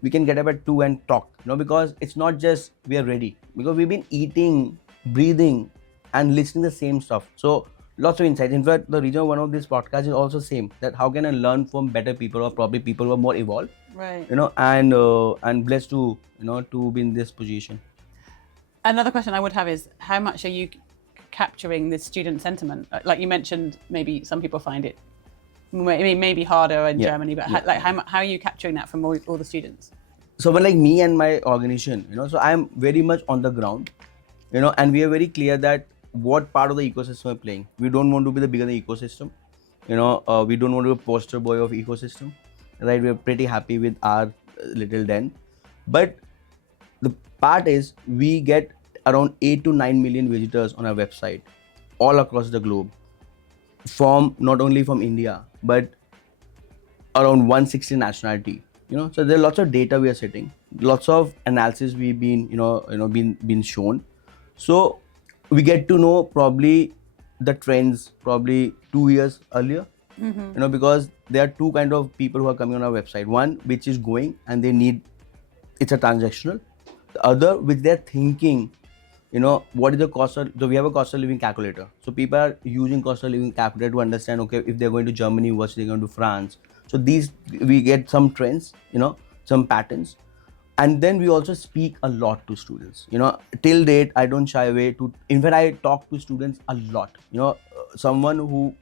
we can get up at 2 and talk. Because it's not just we are ready, because we've been eating, breathing, and listening the same stuff. So lots of insights. In fact, the reason one of this podcast is also same, that how can I learn from better people, or probably people who are more evolved, Right. And blessed to to be in this position. Another question I would have is, how much are you capturing the student sentiment? Like you mentioned, maybe some people find it maybe harder in Germany, but how are you capturing that from all the students? So when like me and my organization, so I'm very much on the ground, and we are very clear that what part of the ecosystem we're playing. We don't want to be the bigger the ecosystem. We don't want to be a poster boy of ecosystem, right? We're pretty happy with our little den. But the part is, we get around 8 to 9 million visitors on our website all across the globe. from not only from India but around 160 nationality. So there are lots of data we are sitting, lots of analysis we've been been shown. So we get to know probably the trends probably 2 years earlier. Because there are two kind of people who are coming on our website. One which is going and they need, it's a transactional. The other which they're thinking, what is the cost of, so we have a cost of living calculator. So people are using cost of living calculator to understand, okay, if they're going to Germany versus they're going to France. So these, we get some trends, some patterns. And then we also speak a lot to students. Till date, I don't shy away to, in fact, I talk to students a lot. Someone who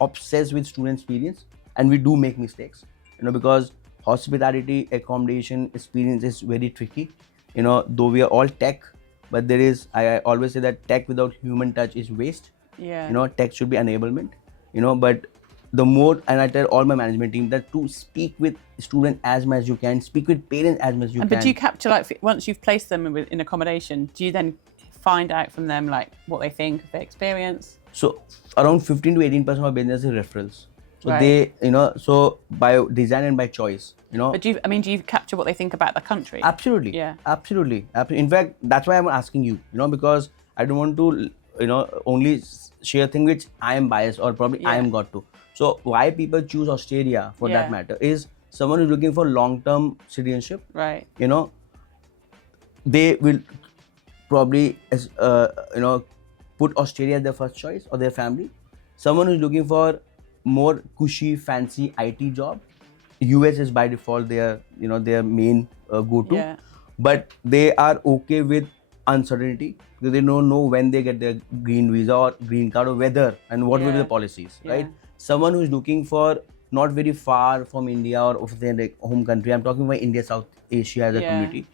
obsessed with student experience, and we do make mistakes, because hospitality, accommodation experience is very tricky. Though we are all tech, but there is, I always say that tech without human touch is waste. Yeah. Tech should be enablement. But the more, and I tell all my management team that to speak with students as much as you can, speak with parents as much as you can. But do you capture, like, once you've placed them in accommodation, do you then find out from them like what they think of their experience? So around 15 to 18% of our business is referrals. So Right. they, so by design and by choice, But do you capture what they think about the country? Absolutely. Yeah. Absolutely. In fact, that's why I'm asking you, because I don't want to, only share things which I am biased or probably I Yeah. am got to. So why people choose Australia for that Yeah. matter is someone who's looking for long-term citizenship. Right. They will probably, put Australia as their first choice or their family. Someone who's looking for more cushy, fancy IT job, US is by default their, their main go-to. Yeah. But they are okay with uncertainty because they don't know when they get their green visa or green card or whether and what will be Yeah. the policies, Yeah. right? Someone who's looking for not very far from India or of their like, home country. I'm talking about India, South Asia as a Yeah. community.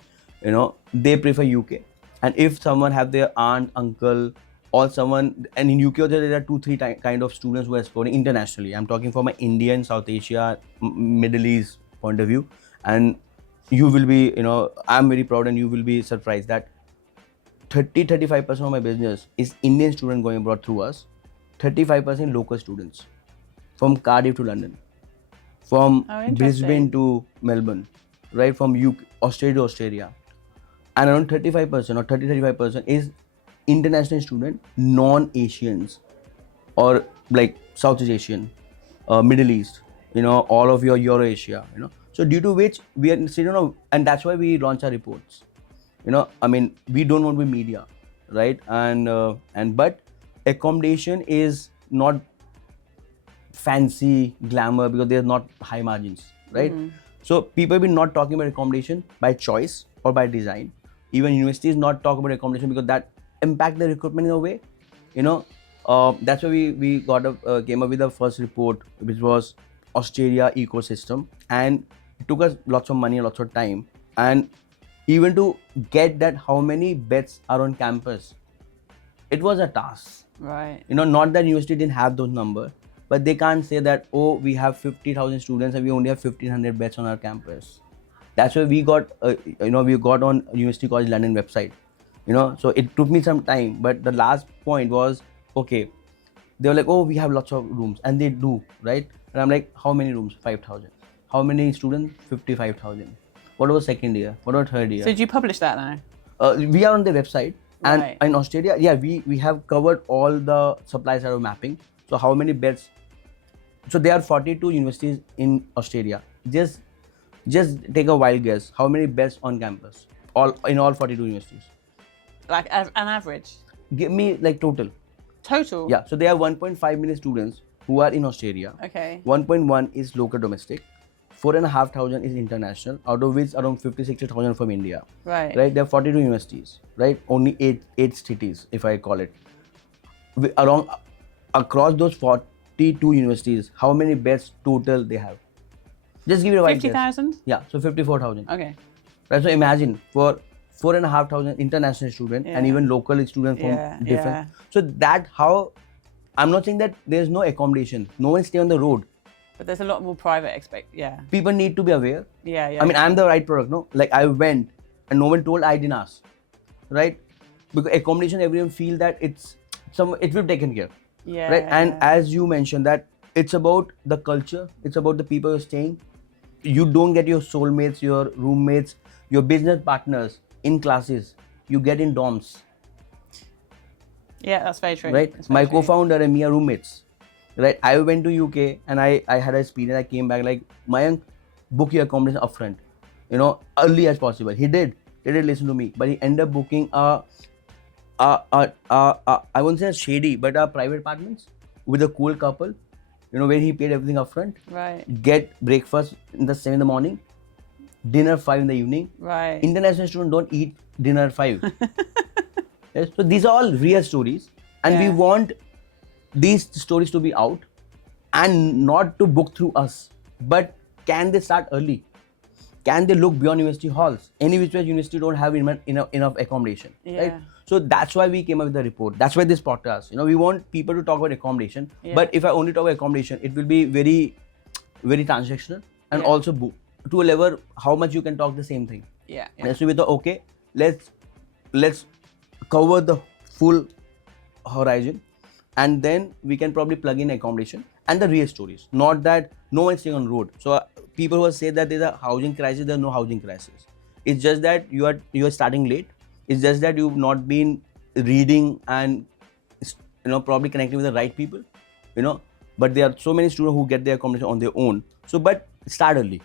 They prefer UK. And if someone have their aunt, uncle, or someone, and in UK there are 2-3 kind of students who are exploring internationally. I'm talking from an Indian, South Asia, Middle East point of view, and you will be, I'm very proud, and you will be surprised that 35% of my business is Indian student going abroad through us, 35% local students from Cardiff to London, from Oh, interesting. Brisbane to Melbourne, right, from UK, Australia to Australia, and around 35% or 35% is international student, non-Asians or like Southeast Asian, Middle East, all of your Eurasia, So due to which we are still, and that's why we launch our reports. I mean, we don't want to be media, right? And but accommodation is not fancy glamour because there's not high margins, right? So people will not talking about accommodation by choice or by design. Even universities not talk about accommodation because that impact the recruitment in a way. That's why we came up with the first report, which was Australia ecosystem, and it took us lots of money, lots of time, and even to get that how many beds are on campus, it was a task. Right. Not that university didn't have those numbers, but they can't say that, oh, we have 50,000 students and we only have 1,500 beds on our campus. That's why we got, we got on University College London website. So it took me some time, but the last point was, okay, they were like, oh, we have lots of rooms, and they do, right? And I'm like, how many rooms? 5,000. How many students? 55,000. What about second year? What about third year? So did you publish that now? We are on the website, and Right. in Australia, yeah, we have covered all the supply side of mapping. So how many beds? So there are 42 universities in Australia. Just take a wild guess. How many beds on campus? All 42 universities. Like an average? Give me like total. Total? Yeah. So there are 1.5 million students who are in Australia. Okay. 1.1 is local domestic. 4,500 is international, out of which around 50,000-60,000 from India. Right. Right. There are 42 universities. Right. Only eight cities, if I call it. Across those 42 universities, how many beds total they have? Just give it a wild guess. 50,000? Yeah. So 54,000. Okay. Right. So imagine for 4,500 international students and Yeah. even local students from Yeah, different. yeah. So that how, I'm not saying that there's no accommodation. No one stay on the road. But there's a lot more private yeah. People need to be aware. Yeah, yeah. I mean, I'm the right product, no? Like I went and no one told, I didn't ask, right? Because accommodation, everyone feel that it will be taken care. Yeah. Right. And yeah. as you mentioned that it's about the culture, it's about the people you're staying. You don't get your soulmates, your roommates, your business partners in classes. You get in dorms. Yeah, that's very true. Right. That's very My true. co-founder and me are roommates. Right. I went to UK and I had an experience. I came back like, Mayank, book your accommodation upfront, early as possible. He did listen to me, but he ended up booking I won't say a shady, but a private apartments with a cool couple, where he paid everything upfront. Right. Get breakfast in the 7 in the morning, dinner 5 in the evening. Right. International students don't eat dinner 5. Yes? So these are all real stories, and we Yeah. want these stories to be out and not to book through us. But can they start early? Can they look beyond university halls? Any which way university don't have enough accommodation, right? Yeah. So that's why we came up with the report. That's why this podcast. We want people to talk about accommodation. Yeah. But if I only talk about accommodation, it will be very, very transactional and Yeah. also to a level how much you can talk the same thing. Yeah. And so we thought, okay, let's cover the full horizon, and then we can probably plug in accommodation and the real stories. Not that no one is staying on road. So people who say that there's a housing crisis, there's no housing crisis. It's just that you are starting late. It's just that you've not been reading and probably connecting with the right people. But there are so many students who get their accommodation on their own. So, but start early,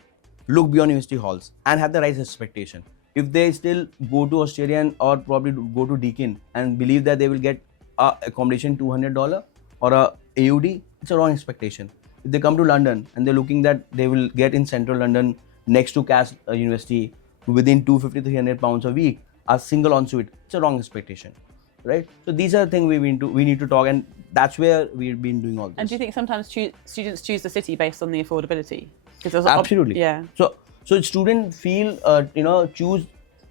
look beyond university halls, and have the right expectation. If they still go to Australian or probably go to Deakin and believe that they will get a accommodation $200 or a AUD, it's a wrong expectation. If they come to London and they're looking that they will get in central London next to Cass University within 250-300 pounds a week, a single ensuite, it's a wrong expectation, right? So these are the things we need to talk, and that's where we've been doing all this. And do you think sometimes students choose the city based on the affordability? Absolutely. Yeah. So students feel choose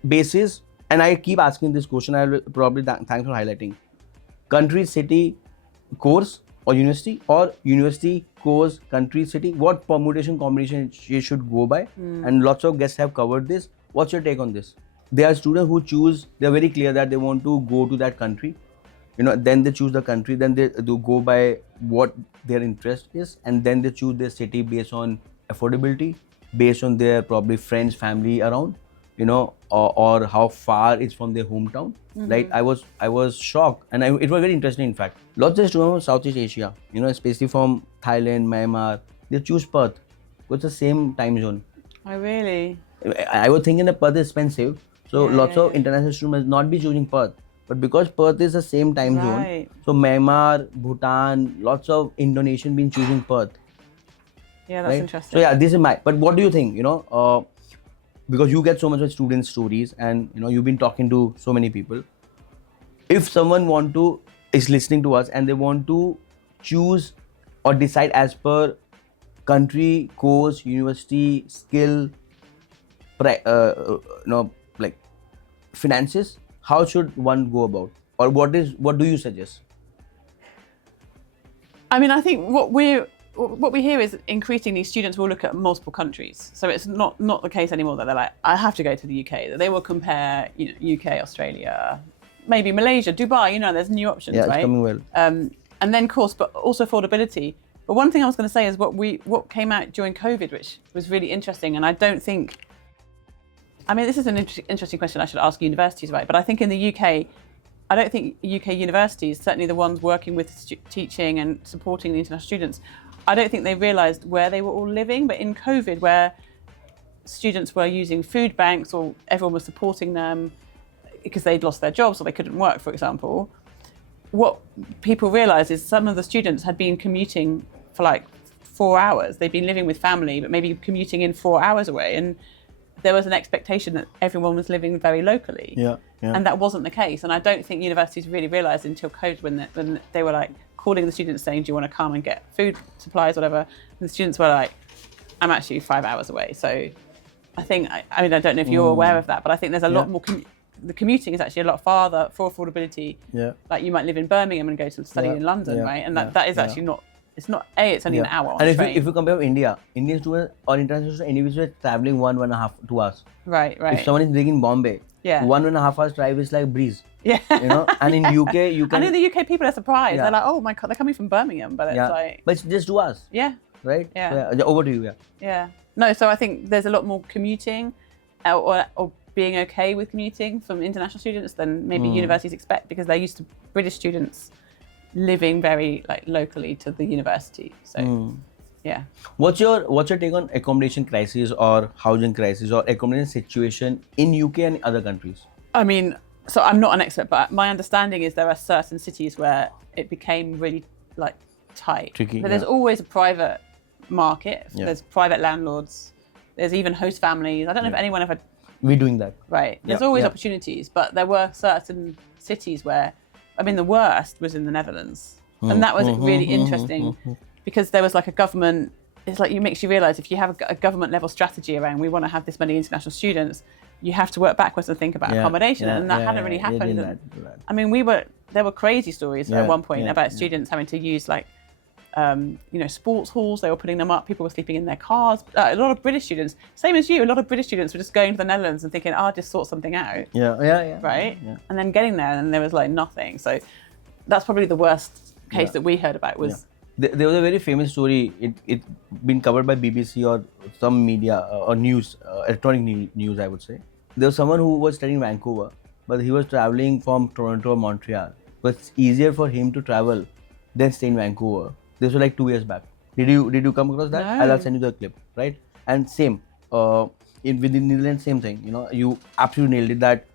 basis, and I keep asking this question. I will probably thanks for highlighting. Country, city, course, or university, course, country, city. What permutation combination you should go by? And lots of guests have covered this. What's your take on this? There are students who choose. They're very clear that they want to go to that country. Then they choose the country. Then they do go by what their interest is, and then they choose their city based on affordability, based on their probably friends, family around, or how far it's from their hometown. Like I was shocked, and it was very interesting. In fact, lots of students from Southeast Asia, especially from Thailand, Myanmar, they choose Perth because it's the same time zone. Oh, really? I was thinking that Perth is expensive, so Yeah, lots yeah, of international students must not be choosing Perth. But because Perth is the same time zone, Right. so Myanmar, Bhutan, lots of Indonesian been choosing Perth. Yeah, that's Right? interesting. So yeah, this is my. But what do you think? Because you get so much of student stories, and you've been talking to so many people. If someone is listening to us and they want to choose or decide as per country, course, university, skill, like finances, how should one go about, or what do you suggest? I mean, I think what we hear is increasingly students will look at multiple countries. So it's not the case anymore that they're like, I have to go to the UK. That they will compare, UK, Australia, maybe Malaysia, Dubai. There's new options, Yeah, right? it's coming well. And then course, but also affordability. But one thing I was going to say is what came out during COVID, which was really interesting. And I don't think, I mean, this is an interesting question I should ask universities about. But I think in the UK, I don't think UK universities, certainly the ones working with teaching and supporting the international students, I don't think they realised where they were all living. But in COVID, where students were using food banks or everyone was supporting them because they'd lost their jobs or they couldn't work, for example, what people realised is some of the students had been commuting for like 4 hours. They'd been living with family, but maybe commuting in 4 hours away. And there was an expectation that everyone was living very locally. Yeah. And that wasn't the case. And I don't think universities really realised until COVID when they were like calling the students saying, do you want to come and get food supplies, whatever? And the students were like, I'm actually 5 hours away. So I think, I mean, I don't know if you're aware of that, but I think there's a lot more, the commuting is actually a lot farther for affordability. Yeah. Like you might live in Birmingham and go to study in London, right? And that is actually not it's not it's only an hour on And the if train. you compare India, Indian students or international students, individuals traveling 1.5 2 hours. Right. If someone is living in Bombay, Yeah. 1.5 hours drive is like breeze. Yeah. And in UK you can. And in the UK, people are surprised. Yeah. They're like, "Oh my god, they're coming from Birmingham," but it's like, but it's just 2 hours, yeah, right? Yeah. So, over to you. yeah. No, so I think there's a lot more commuting, or being okay with commuting from international students than maybe universities expect, because they're used to British students living very like locally to the university. So, yeah. What's your take on accommodation crisis or housing crisis or accommodation situation in UK and other countries? I mean, so I'm not an expert, but my understanding is there are certain cities where it became really like tight. Tricky, But there's always a private market. Yeah. There's private landlords. There's even host families. I don't know if anyone ever. We're doing that. Right. There's Yeah, always yeah. opportunities, but there were certain cities where, I mean, the worst was in the Netherlands, and that was really interesting because there was like a government. It's like it makes you realise if you have a government level strategy around we want to have this many international students, you have to work backwards and think about accommodation, and that hadn't really happened. Did And, that. I mean, there were crazy stories at one point about students having to use like, sports halls. They were putting them up. People were sleeping in their cars. A lot of British students, same as you, a lot of British students were just going to the Netherlands and thinking, I'll just sort something out. Yeah. Right? Yeah. And then getting there and there was like nothing. So that's probably the worst case that we heard about was... There was a very famous story. It been covered by BBC or some media or news, electronic news, I would say. There was someone who was studying Vancouver, but he was traveling from Toronto or Montreal. But it's easier for him to travel than stay in Vancouver. This was like 2 years back. Did you come across that? No. I'll send you the clip, right? And same, within Netherlands, same thing. You absolutely nailed it. That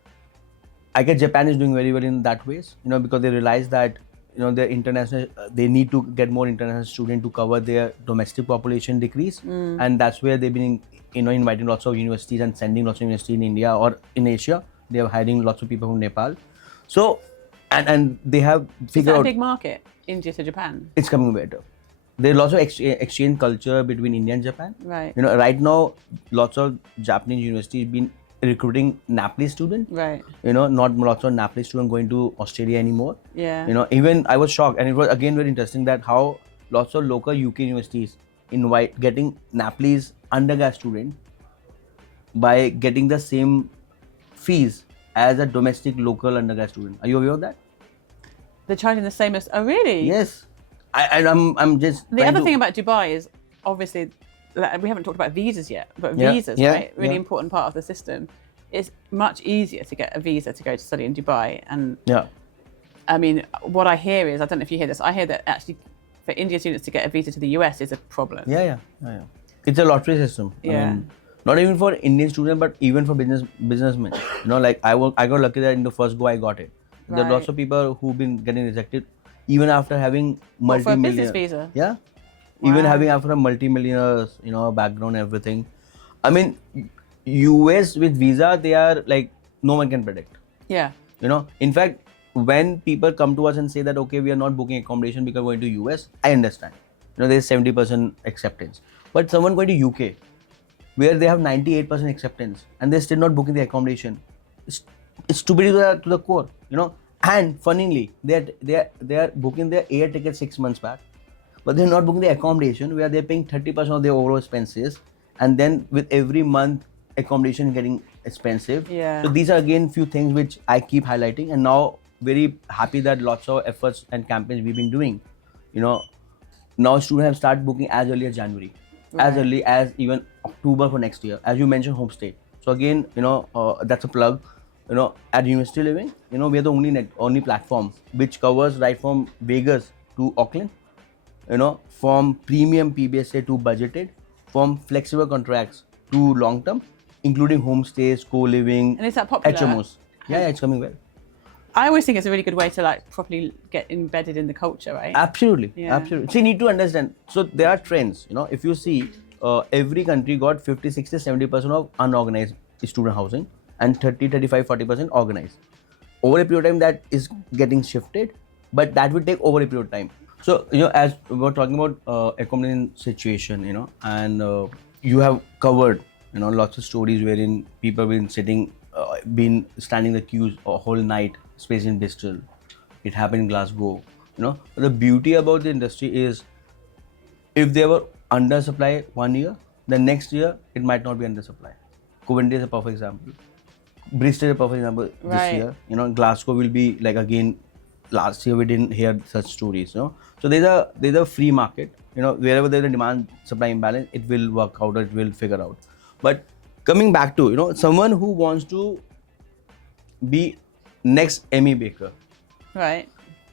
I guess Japan is doing very well in that ways. Because they realize that their international, they need to get more international students to cover their domestic population decrease, and that's where they've been inviting lots of universities and sending lots of universities in India or in Asia. They are hiring lots of people from Nepal. So and they have Is figured that a out big market, India to Japan? it's coming better. There's lots of exchange culture between India and Japan. Right. Right now lots of Japanese universities been recruiting Nepalese students. Right. Not lots of Nepalese students going to Australia anymore. Yeah. Even I was shocked, and it was again very interesting that how lots of local UK universities getting Nepalese undergrad student by getting the same fees as a domestic local undergrad student. Are you aware of that? They're charging the same as... Oh, really? Yes. I'm just... The other thing about Dubai is obviously, like, we haven't talked about visas yet, but visas, right? Really important part of the system. It's much easier to get a visa to go to study in Dubai. And I mean, what I hear is, I don't know if you hear this, I hear that actually for Indian students to get a visa to the US is a problem. Yeah. It's a lottery system. Yeah. I mean, not even for Indian students, but even for businessmen. Like I got lucky that in the first go I got it. There are lots of people who've been getting rejected even after having multi-million. For a business visa? Yeah. Wow. Even having after a multi-millionaires, background, everything. I mean, US with visa, they are like no one can predict. Yeah. In fact, when people come to us and say that okay, we are not booking accommodation because we're going to US, I understand. There's 70% acceptance. But someone going to UK, where they have 98% acceptance and they're still not booking the accommodation, it's stupidity to the core. And funnily, they are booking their air ticket 6 months back, but they're not booking the accommodation where they're paying 30% of their overall expenses, and then with every month accommodation getting expensive. Yeah. So these are again few things which I keep highlighting, and now very happy that lots of efforts and campaigns we've been doing. Now students have started booking as early as January, as early as even October for next year. As you mentioned, homestay. So again, that's a plug. At University Living, we are the only platform which covers right from Vegas to Auckland. From premium PBSA to budgeted, from flexible contracts to long term, including homestays, co-living, And is that popular? HMOs. Yeah, it's coming well. I always think it's a really good way to like properly get embedded in the culture, right? Absolutely. So you need to understand. So there are trends. If you see, every country got 50, 60, 70% of unorganized student housing and 30, 35, 40% organized. Over a period of time, that is getting shifted, but that will take over a period of time. So, as we're talking about accommodation situation, and you have covered, lots of stories wherein people been sitting, been standing the queues a whole night, especially in Bristol. It happened in Glasgow. The beauty about the industry is if they were under supply 1 year, the next year it might not be under supply. Coventry is a perfect example. Bristol is a perfect example this Right. year. Glasgow will be like again. Last year we didn't hear such stories. So there's a free market. Wherever there's a demand supply imbalance, it will work out or it will figure out. But coming back to someone who wants to be next Emmy Baker, Right.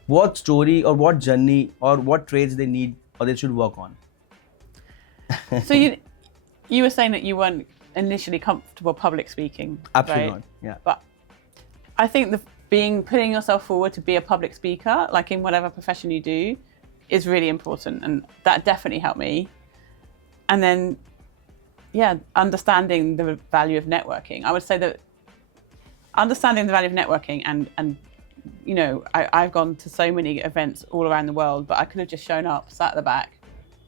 what story or what journey or what traits they need or they should work on? So you were saying that you weren't initially comfortable public speaking. Absolutely right? not. Yeah. But I think putting yourself forward to be a public speaker, like in whatever profession you do, is really important, and that definitely helped me. And then, understanding the value of networking. I would say that understanding the value of networking and I've gone to so many events all around the world, but I could have just shown up, sat at the back,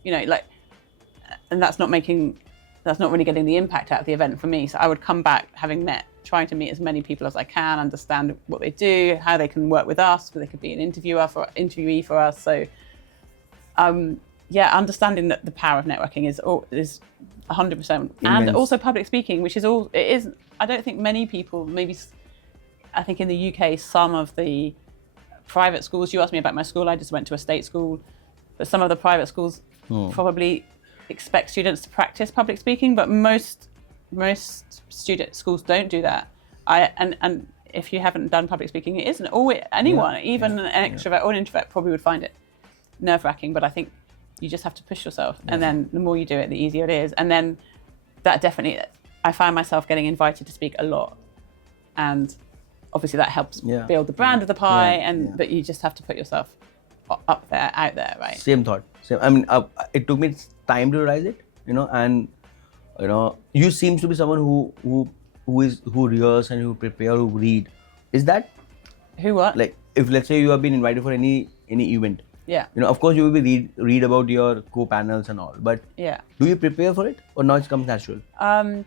and that's not really getting the impact out of the event for me. So I would come back trying to meet as many people as I can, understand what they do, how they can work with us, whether they could be an interviewee for us. So, understanding that the power of networking is 100%, and also public speaking, which is I don't think many people, maybe I think in the UK, some of the private schools. You asked me about my school. I just went to a state school, but some of the private schools probably expect students to practice public speaking, but most schools don't do that. And if you haven't done public speaking, it isn't always anyone, even an extrovert or an introvert, probably would find it nerve-wracking. But I think you just have to push yourself, and then the more you do it, the easier it is. And then that definitely, I find myself getting invited to speak a lot, and obviously that helps build the brand of the pie. But you just have to put yourself out there, right? Same thought. I mean, it took me time to realize it, and you seems to be someone who rehearse and who prepare, who read. Is that who what? Like, if let's say you have been invited for any event, of course you will be read about your co-panels and all, but do you prepare for it or now it comes natural? I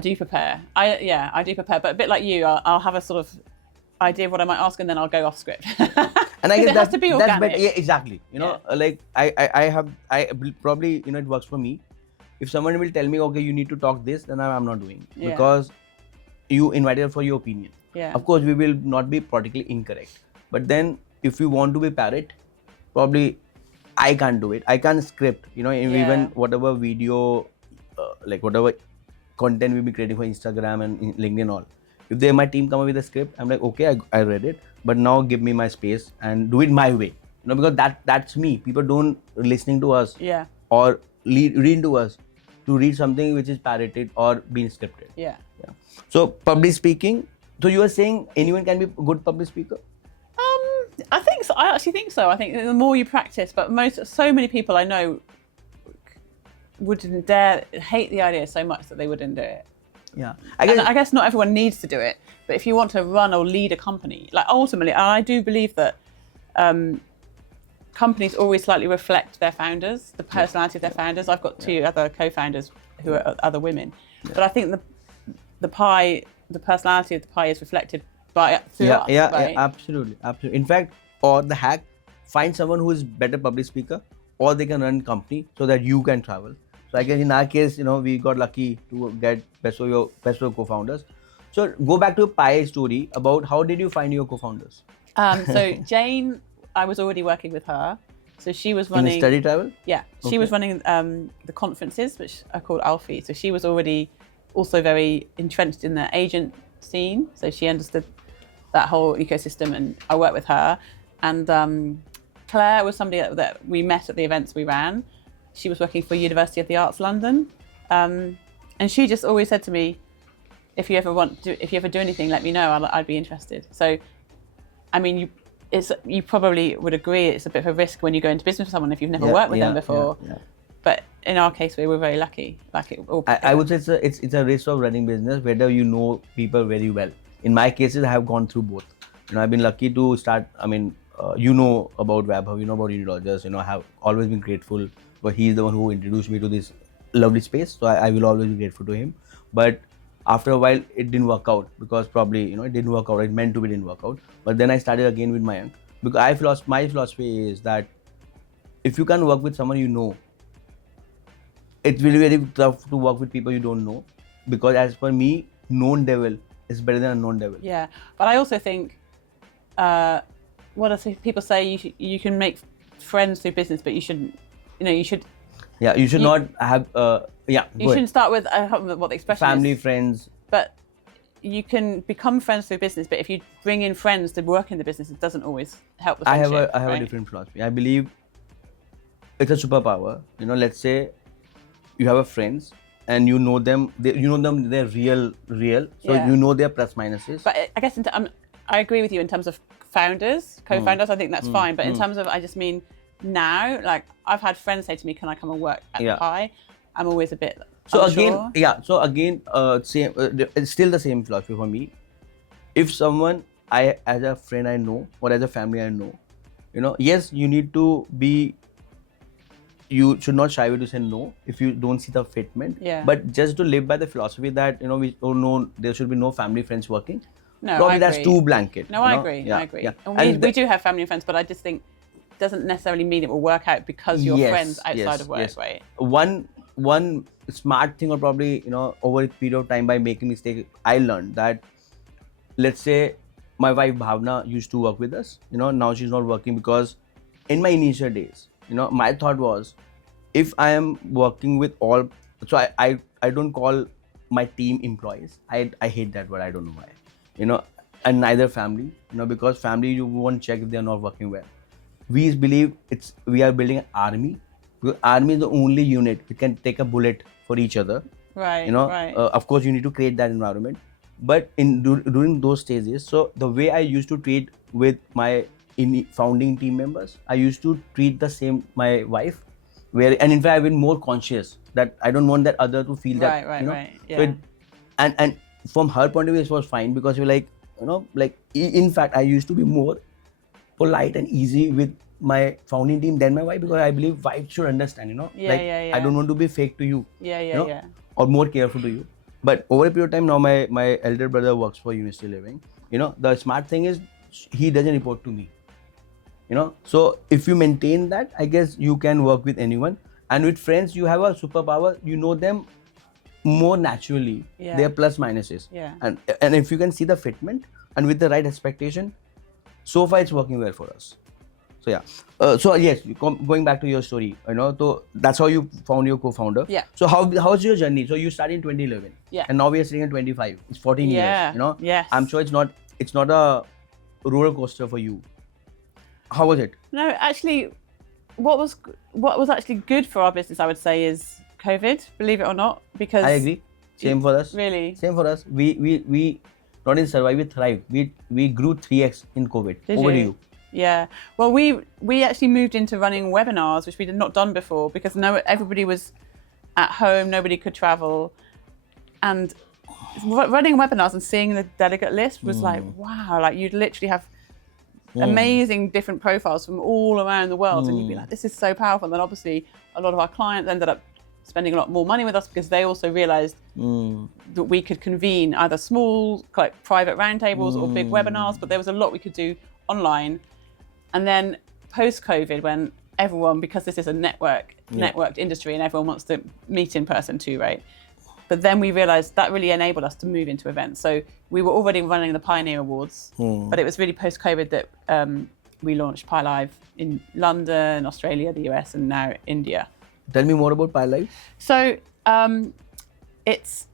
do prepare. I do prepare, but a bit like you, I'll have a sort of idea of what I might ask, and then I'll go off script. And I guess it has to be organic. That's better. Yeah, exactly. Like I probably it works for me. If someone will tell me, okay, you need to talk this, then I'm not doing, because you invited for your opinion. Of course, we will not be politically incorrect, but then if you want to be parrot, probably I can't do it. I can't script. Even whatever video, like whatever content we'll be creating for Instagram and LinkedIn and all. If my team come up with a script, I'm like, okay, I read it, but now give me my space and do it my way. Because that's me. People don't listening to us or read to us to read something which is parroted or being scripted. Yeah. So public speaking. So you are saying anyone can be a good public speaker? I think so. I actually think so. I think the more you practice, but so many people I know wouldn't dare, hate the idea so much that they wouldn't do it. Yeah. I guess not everyone needs to do it, but if you want to run or lead a company, like ultimately, I do believe that companies always slightly reflect their founders, the personality of their founders. I've got two other co-founders who are other women, but I think the personality of the pie is reflected through us. Right? Yeah, absolutely. In fact, or the hack, find someone who is better public speaker, or they can run company so that you can travel. So I guess in our case, we got lucky to get best of your co-founders. So go back to a pie story about how did you find your co-founders? So Jane, I was already working with her. So she was running... In study travel? Yeah. She was running the conferences, which are called Alfie. So she was already also very entrenched in the agent scene. So she understood that whole ecosystem, and I worked with her. And Claire was somebody that we met at the events we ran. She was working for University of the Arts London. And she just always said to me, if you ever do anything, let me know. I'd be interested. So, I mean, you probably would agree it's a bit of a risk when you go into business with someone if you've never worked with them before. But in our case, we were very lucky. I would say it's a risk of running business, whether you know people very well. In my cases, I have gone through both. I've been lucky to start. I mean, about Vaibhav, about Unitologist. I have always been grateful. But he's the one who introduced me to this lovely space. So I will always be grateful to him. But after a while, it didn't work out because probably, it didn't work out. It meant to be didn't work out. But then I started again with Mayank. Because my philosophy is that if you can't work with someone you know, it's really very tough to work with people you don't know, because as per me, known devil is better than unknown devil. Yeah, but I also think, what do people say? You can make friends through business, but you shouldn't. You should. Yeah, you should not have. Yeah, you shouldn't start with I don't know what the expression family, is. friends. But you can become friends through business. But if you bring in friends to work in the business, it doesn't always help the friendship. I have a different philosophy. I believe it's a superpower. Let's say you have a friends and you know them. They're real. So Yeah. you know their plus minuses. But I guess I agree with you in terms of founders, co-founders. I think that's fine. But in terms of, I just mean now, like I've had friends say to me, "Can I come and work at Pi?" I'm always a bit. So unsure. again, same. It's still the same philosophy for me. If someone as a friend I know or as a family I know, yes, you need to be. You should not shy away to say no if you don't see the fitment. Yeah. But just to live by the philosophy that we don't know there should be no family friends working. No, probably I that's agree. too blanket. No, I agree. Yeah, I agree. Yeah. And we do have family and friends, but I just think it doesn't necessarily mean it will work out because you're friends outside of work, right? One smart thing, or probably over a period of time by making mistake, I learned that, let's say my wife Bhavna used to work with us. Now she's not working because in my initial days, my thought was, if I am working with all, so I don't call my team employees. I hate that word. I don't know why. And neither family. Because family you won't check if they are not working well. We believe we are building an army. Because army is the only unit that can take a bullet for each other. Right. Right. Of course, you need to create that environment. But during those stages, so the way I used to treat with my founding team members, I used to treat the same my wife, and in fact I've been more conscious that I don't want that other to feel that. Right. Yeah. So and from her point of view, it was fine because you're like, in fact I used to be more polite and easy with my founding team than my wife, because I believe wife should understand, Yeah. I don't want to be fake to you. Yeah. Or more careful to you. But over a period of time now, my elder brother works for University Living. The smart thing is he doesn't report to me. So if you maintain that, I guess you can work with anyone. And with friends, you have a superpower. You know them more naturally. Yeah. Their plus minuses. Yeah. And if you can see the fitment and with the right expectation, so far it's working well for us. So yeah. So yes, going back to your story, so that's how you found your co-founder. Yeah. So how's your journey? So you started in 2011. Yeah. And now we are sitting at 25. It's 14 years. Yes. I'm sure it's not a roller coaster for you. How was it? No, actually, what was actually good for our business, I would say, is COVID. Believe it or not, because I agree. Same for us. Really. Same for us. We not only survived, we thrived. We grew 3x in COVID. Over to you. Yeah. Well, we actually moved into running webinars, which we had not done before, because everybody was at home, nobody could travel, and running webinars and seeing the delegate list was like, wow, like you'd literally have amazing different profiles from all around the world, and you'd be like, this is so powerful. And then obviously a lot of our clients ended up spending a lot more money with us because they also realized that we could convene either small, like private roundtables or big webinars, but there was a lot we could do online. And then post-COVID, when everyone, because this is a networked industry and everyone wants to meet in person too, right? But then we realized that really enabled us to move into events. So we were already running the Pioneer Awards, but it was really post-COVID that we launched Pi Live in London, Australia, the US, and now India. Tell me more about Pi Live. So it's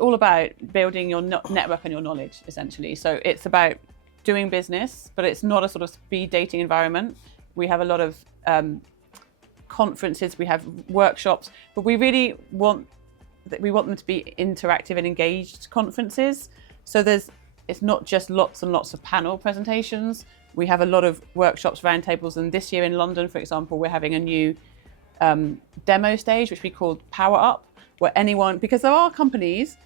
all about building your network and your knowledge, essentially. So it's about doing business, but it's not a sort of speed dating environment. We have a lot of conferences, we have workshops, but we really want them to be interactive and engaged conferences. So it's not just lots and lots of panel presentations. We have a lot of workshops, roundtables, and this year in London, for example, we're having a new demo stage, which we call Power Up, where anyone, because there are companies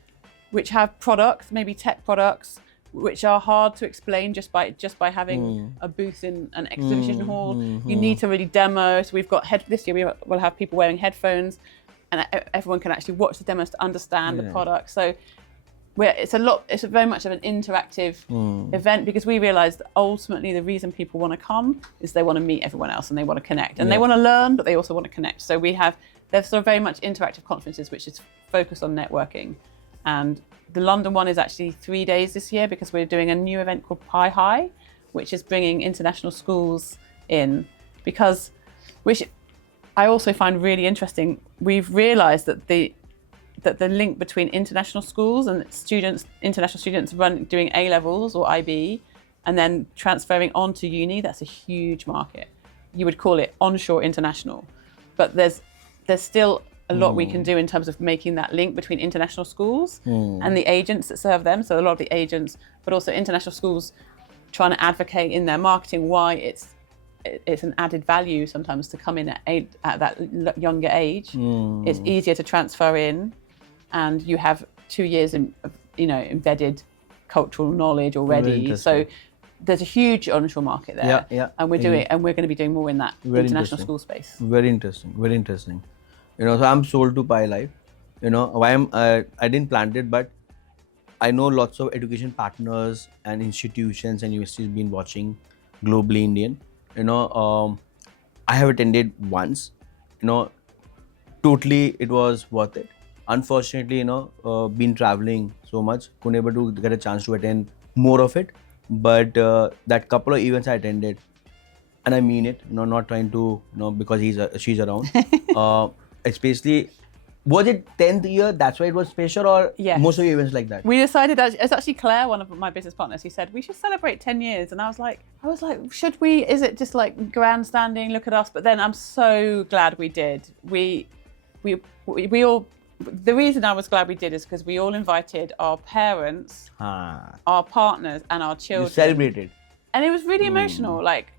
which have products, maybe tech products, which are hard to explain just by having a booth in an exhibition hall. You need to really demo. So we've got this year we'll have people wearing headphones, and everyone can actually watch the demos to understand the product. So it's very much of an interactive event, because we realized that ultimately the reason people want to come is they want to meet everyone else and they want to connect and they want to learn, but they also want to connect. So they're sort of very much interactive conferences, which is focused on networking. And the London one is actually 3 days this year, because we're doing a new event called Pi High, which is bringing international schools in, which I also find really interesting. We've realized that the link between international schools and international students doing A-levels or IB and then transferring on to uni, that's a huge market. You would call it onshore international. But there's still a lot we can do in terms of making that link between international schools and the agents that serve them. So a lot of the agents, but also international schools trying to advocate in their marketing why it's an added value sometimes to come in at that younger age. It's easier to transfer in, and you have 2 years of embedded cultural knowledge already. So there's a huge onshore market there. And we're going to be doing more in that international school space. Very interesting. So I'm sold to Pi Life. Why I didn't plant it, but I know lots of education partners and institutions and universities been watching globally Indian. I have attended once. Totally it was worth it. Unfortunately, been traveling so much, couldn't able to get a chance to attend more of it. But that couple of events I attended, and I mean it, not trying to, because she's around. It's basically, was it 10th year? That's why it was special, or most of the events like that? We decided, it's actually Claire, one of my business partners, who said we should celebrate 10 years. And I was like, should we? Is it just like grandstanding? Look at us. But then I'm so glad we did. We all. The reason I was glad we did is because we all invited our parents, our partners, and our children. You celebrated. And it was really emotional. Like,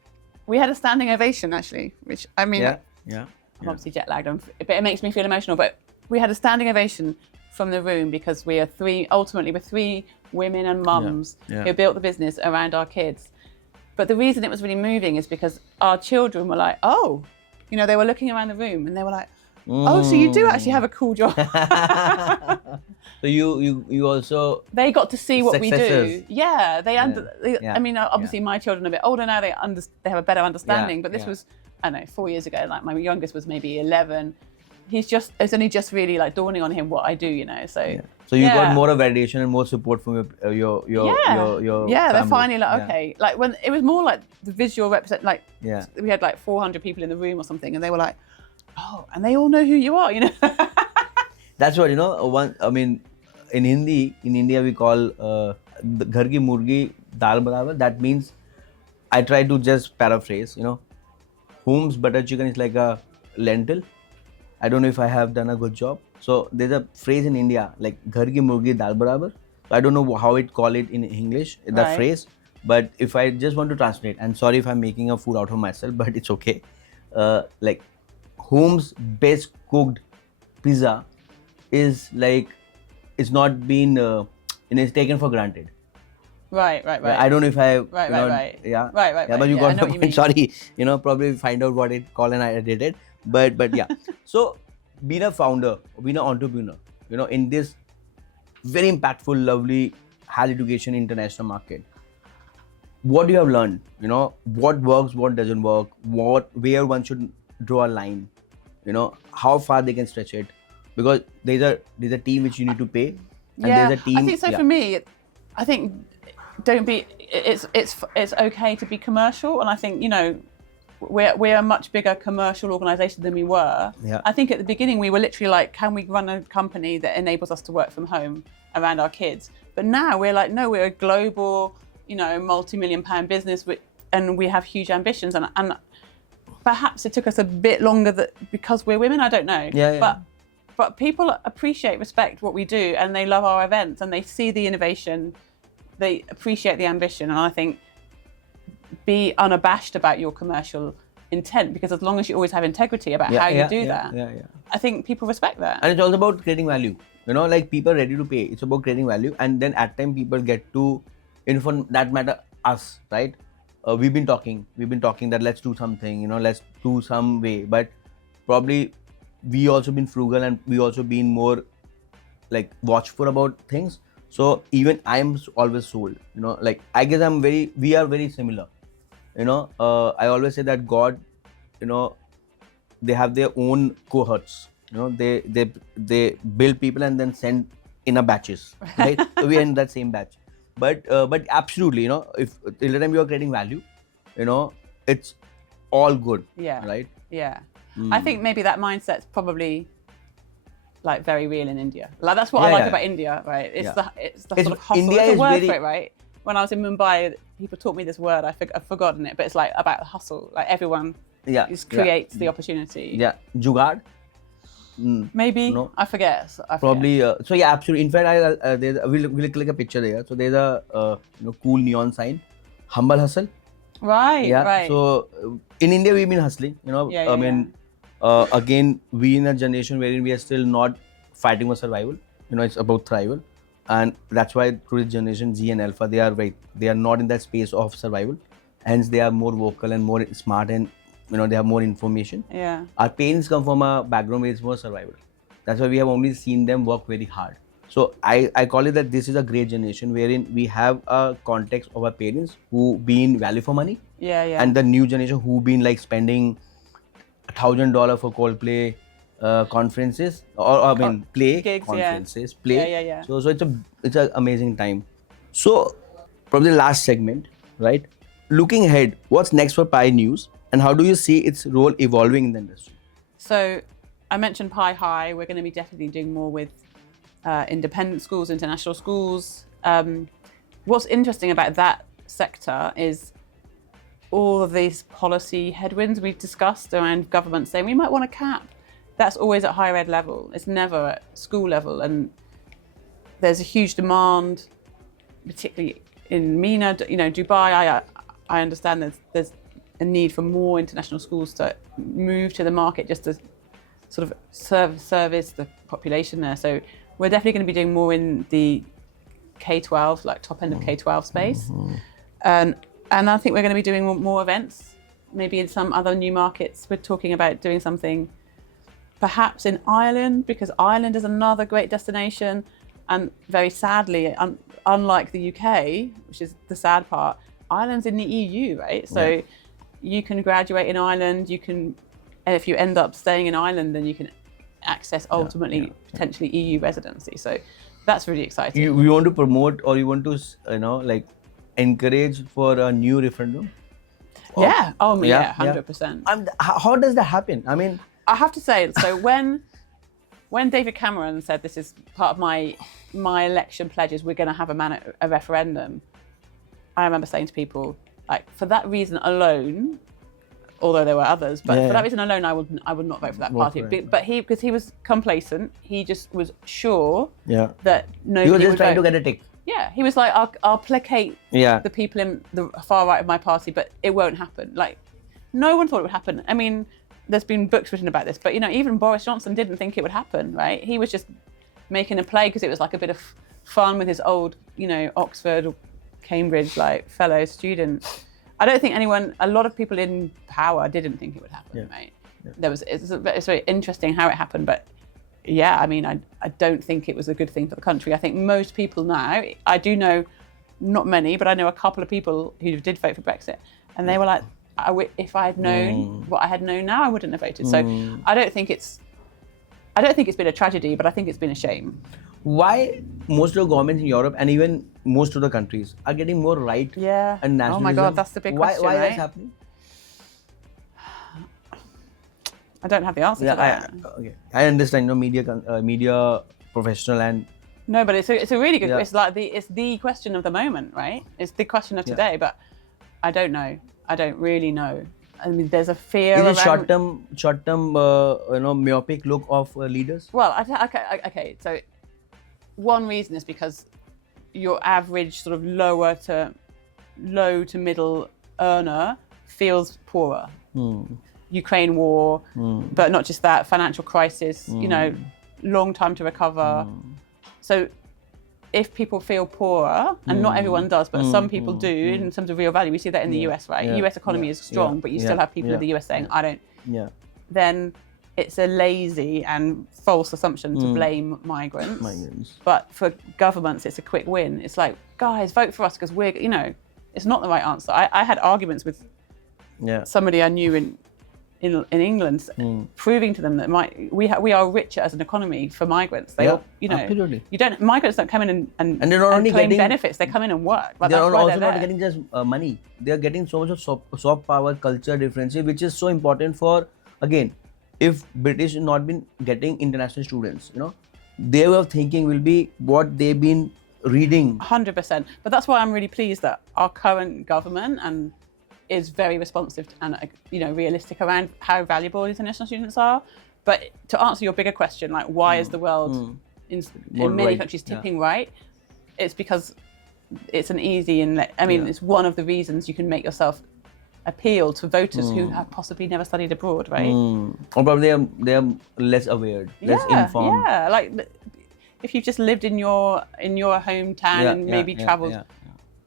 we had a standing ovation, actually, which, I mean, I'm obviously jet lagged, but it makes me feel emotional. But we had a standing ovation from the room because we're three women and mums who built the business around our kids. But the reason it was really moving is because our children were like, they were looking around the room and they were like, oh, so you do actually have a cool job. So you also... They got to see what we do. Yeah, Yeah. I mean, obviously my children are a bit older now, they have a better understanding, but this was, I don't know, 4 years ago, like my youngest was maybe 11. It's only just really like dawning on him what I do, So So you got more validation and more support from your family. They're finally like, okay. Like when it was more like the visual we had like 400 people in the room or something, and they were like, oh, and they all know who you are, That's what, in Hindi, in India we call ghar ki murgi dal barabar. That means, I try to just paraphrase, Home's butter chicken is like a lentil. I don't know if I have done a good job. So there's a phrase in India like ghar ki murgi dal barabar. So I don't know how it call it in English, that phrase. But if I just want to translate, and sorry if I'm making a fool out of myself, but it's okay. Like Home's best cooked pizza is like, it's not been, it's taken for granted. Right. I don't know if I, Right. Yeah. Right. But you got I know the what you point. mean. Sorry, probably find out what it called and I did it. But yeah. So being a founder, being an entrepreneur, in this very impactful, lovely higher education international market, what do you have learned? What works, what doesn't work, where one should draw a line, how far they can stretch it, because there's a team which you need to pay, and there's a team. I think so. For me, I think it's okay to be commercial, and I think we're a much bigger commercial organization than we were. I think at the beginning we were literally like, can we run a company that enables us to work from home around our kids? But now we're like, no, we're a global, multi-million-pound business, and we have huge ambitions, and perhaps it took us a bit longer because we're women. I don't know. But people appreciate, respect what we do, and they love our events, and they see the innovation, they appreciate the ambition, and I think be unabashed about your commercial intent, because as long as you always have integrity about how you do that, I think people respect that. And it's all about creating value. Like people are ready to pay. It's about creating value, and then at times people get to, for that matter, us, right? We've been talking that let's do something, let's do some way, but probably we also been frugal, and we also been more like watchful about things. So even I'm always sold. You know, like I guess we are very similar. You know, I always say that God, you know, they have their own cohorts. You know, they build people and then send in a batches, right? So we are in that same batch. But absolutely, you know, if till the time you are creating value, you know, it's all good. Yeah. Right. Yeah. I think maybe that mindset's probably like very real in India. Like that's what I like about India, right? It's the sort of hustle. India There's a is word very, for it, right? When I was in Mumbai, people taught me this word. I've forgotten it, but it's like about hustle. Like everyone just creates the opportunity. Yeah, jugaad. Maybe No. I forget. Probably. So yeah, absolutely. In fact, we'll click a picture there. So there's a cool neon sign, humble hustle. Right. Yeah. Right. So in India we've been hustling. You know. I mean, again, we in a generation wherein we are still not fighting for survival. You know, it's about thrival, and that's why through this generation Z and Alpha, they are not in that space of survival. Hence, they are more vocal and more smart, and you know they have more information. Yeah. Our parents come from a background where it's more survival. That's why we have only seen them work very hard. So I call it that this is a great generation wherein we have a context of our parents who been value for money. Yeah. Yeah. And the new generation who been like spending $1,000 for Coldplay conferences or I mean play gigs, conferences, yeah. play. Yeah. So it's an amazing time. So probably the last segment, right? Looking ahead, what's next for Pi News and how do you see its role evolving in the industry? So I mentioned Pi High. We're going to be definitely doing more with independent schools, international schools. What's interesting about that sector is all of these policy headwinds we've discussed around government saying we might want a cap. That's always at higher ed level. It's never at school level. And there's a huge demand, particularly in MENA, you know, Dubai. I understand there's a need for more international schools to move to the market just to sort of service the population there. So we're definitely going to be doing more in the K-12, like top end of K-12 space. And I think we're going to be doing more events, maybe in some other new markets. We're talking about doing something perhaps in Ireland, because Ireland is another great destination. And very sadly, unlike the UK, which is the sad part, Ireland's in the EU, right? So you can graduate in Ireland, and if you end up staying in Ireland, then you can access ultimately potentially EU residency. So that's really exciting. You want to promote or you want to, like encourage for a new referendum? Yeah. Oh, yeah, 100%. How does that happen? I mean, I have to say, so when David Cameron said this is part of my election pledges, we're going to have a referendum, I remember saying to people, like, for that reason alone, although there were others, but for that reason alone, I would not vote for that party. But because he was complacent, he just was sure that nobody he was just would trying vote. to get a tick. Yeah, he was like, I'll placate the people in the far right of my party, but it won't happen. Like, no one thought it would happen. I mean, there's been books written about this, but you know, even Boris Johnson didn't think it would happen, right? He was just making a play because it was like a bit of fun with his old, you know, Oxford or Cambridge like fellow student. I don't think a lot of people in power didn't think it would happen, right? It's very interesting how it happened, but yeah, I mean, I don't think it was a good thing for the country. I think most people now, I do know, not many, but I know a couple of people who did vote for Brexit, and they were like, if I had known what I had known now, I wouldn't have voted. So I don't think it's been a tragedy, but I think it's been a shame. Why most of the governments in Europe and even most of the countries are getting more right and nationalism? Oh my God, that's the big question, Why right? is happening? I don't have the answer to that. I understand. You know, media professional and. No, but it's a really good. It's like it's the question of the moment, right? It's the question of today, but I don't know. I don't really know. I mean, there's a fear. Is it short-term, myopic look of leaders? Well, okay. So one reason is because your average sort of low to middle earner feels poorer. Ukraine war, but not just that, financial crisis, you know, long time to recover. So if people feel poorer, and not everyone does, but some people do in terms of real value, we see that in the US, right? US economy is strong, but you still have people in the US saying, I don't. Then it's a lazy and false assumption to blame migrants. But for governments, it's a quick win. It's like, guys, vote for us because we're, it's not the right answer. I had arguments with somebody I knew in England, proving to them that we are richer as an economy for migrants. They all, absolutely. Migrants don't come in and they're not only claim getting benefits. They come in and work. Like, they're that's why also they're not there. getting just money. They are getting so much of soft power, culture differences, which is so important for, again, if British not been getting international students, their way of thinking will be what they've been reading. 100%. But that's why I'm really pleased that our current government is very responsive and realistic around how valuable international students are. But to answer your bigger question, like why is the world in many countries tipping right? It's because it's an easy it's one of the reasons you can make yourself appeal to voters who have possibly never studied abroad, right? Or probably they are less aware, less informed. Yeah, like if you've just lived in your hometown and maybe travelled,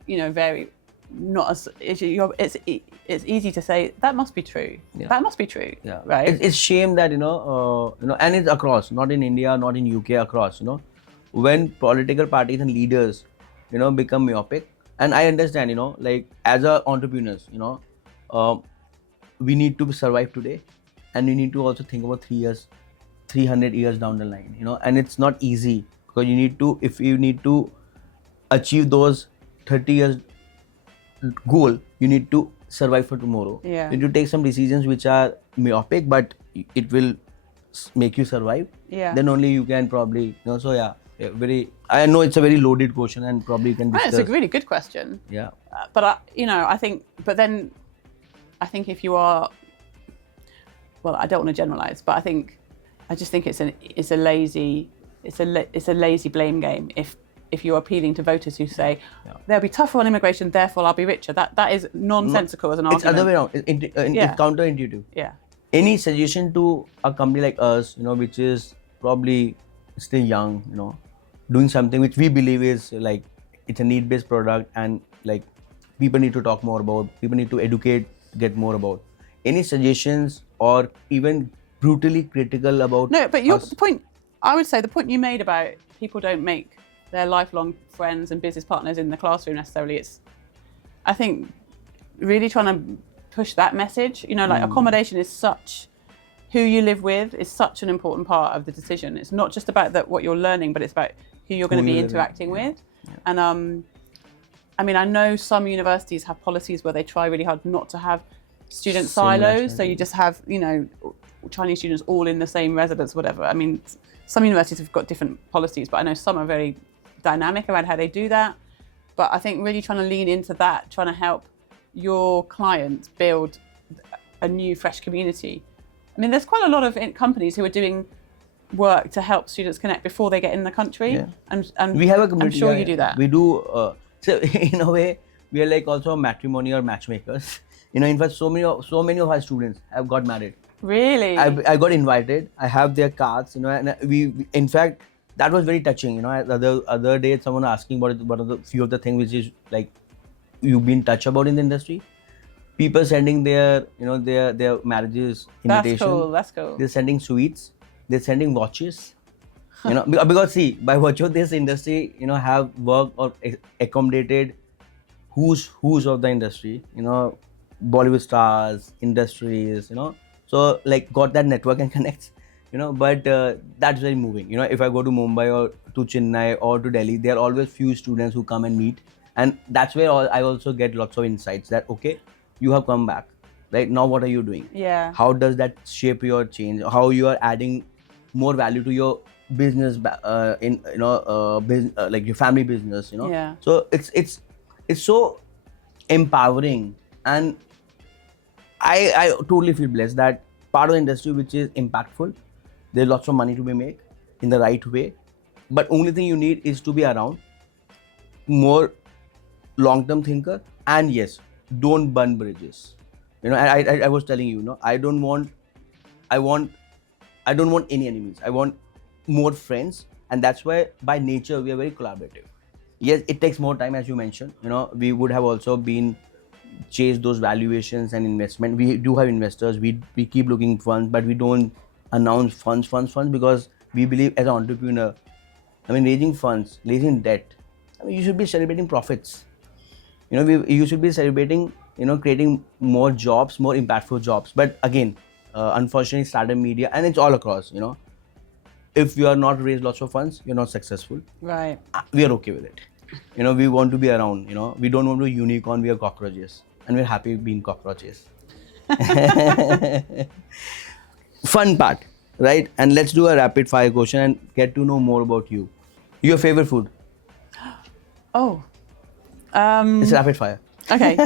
very not as it's easy to say that must be true. That must be true, right? It's shame that and it's across, not in India, not in UK, across. When political parties and leaders, become myopic, and I understand, like as a entrepreneurs, we need to survive today, and we need to also think about 300 years down the line, and it's not easy because if you need to achieve those 30 years goal, you need to survive for tomorrow. You need to take some decisions which are myopic, but it will make you survive. Then only you can probably, I know it's a very loaded question and probably you can discuss. It's a really good question. But I think if you are, well, I don't want to generalize, but I just think it's a lazy blame game if you're appealing to voters who say they'll be tougher on immigration, therefore I'll be richer. That is nonsensical as an argument. It's other way around. It's counterintuitive. Any suggestion to a company like us, which is probably still young, doing something which we believe is like it's a need-based product and like people need to talk more about, people need to educate, get more about. Any suggestions or even brutally critical about? No, but the point, I would say the point you made about people don't make their lifelong friends and business partners in the classroom necessarily, I think really trying to push that message, like accommodation is who you live with is such an important part of the decision. It's not just about what you're learning, but it's about who you're going to be interacting with. And I know some universities have policies where they try really hard not to have student silos, so you just have Chinese students all in the same residence, whatever. Some universities have got different policies, but I know some are very dynamic around how they do that. But I think really trying to lean into that, trying to help your clients build a new, fresh community. There's quite a lot of companies who are doing work to help students connect before they get in the country. And we have a community. I'm sure you do that. We do. So in a way, we are like also matrimony or matchmakers. In fact, so many of our students have got married. Really? I got invited. I have their cards. And we in fact, that was very touching. The other day, someone asking what are the few of the things which is like you've been touched about in the industry. People sending their marriages invitation. That's cool. They're sending sweets. They're sending watches. Because see, by virtue of this industry, have worked or accommodated who's of the industry. Bollywood stars, industries. So like got that network and connects. But that's very moving. If I go to Mumbai or to Chennai or to Delhi, there are always few students who come and meet, and that's where I also get lots of insights that okay, you have come back, right? Now what are you doing? How does that shape your change? How you are adding more value to your business like your family business, So it's so empowering, and I totally feel blessed that part of the industry which is impactful. There's lots of money to be made in the right way, but only thing you need is to be around, more long-term thinker, and yes, don't burn bridges. I was telling you, I don't want any enemies. I want more friends, and that's why by nature we are very collaborative. Yes, it takes more time, as you mentioned. We would have also been chase those valuations and investment. We do have investors. We keep looking funds, but we don't announce funds because we believe as an entrepreneur, I mean, raising funds, raising debt, I mean, you should be celebrating profits. You should be celebrating, creating more jobs, more impactful jobs. But again, unfortunately, startup media, and it's all across, if you are not raised lots of funds, you're not successful. Right. We are okay with it. We want to be around, we don't want to be unicorn, we are cockroaches. And we're happy being cockroaches. Fun part, right? And let's do a rapid fire question and get to know more about you. Your favorite food? Oh. It's rapid fire. Okay.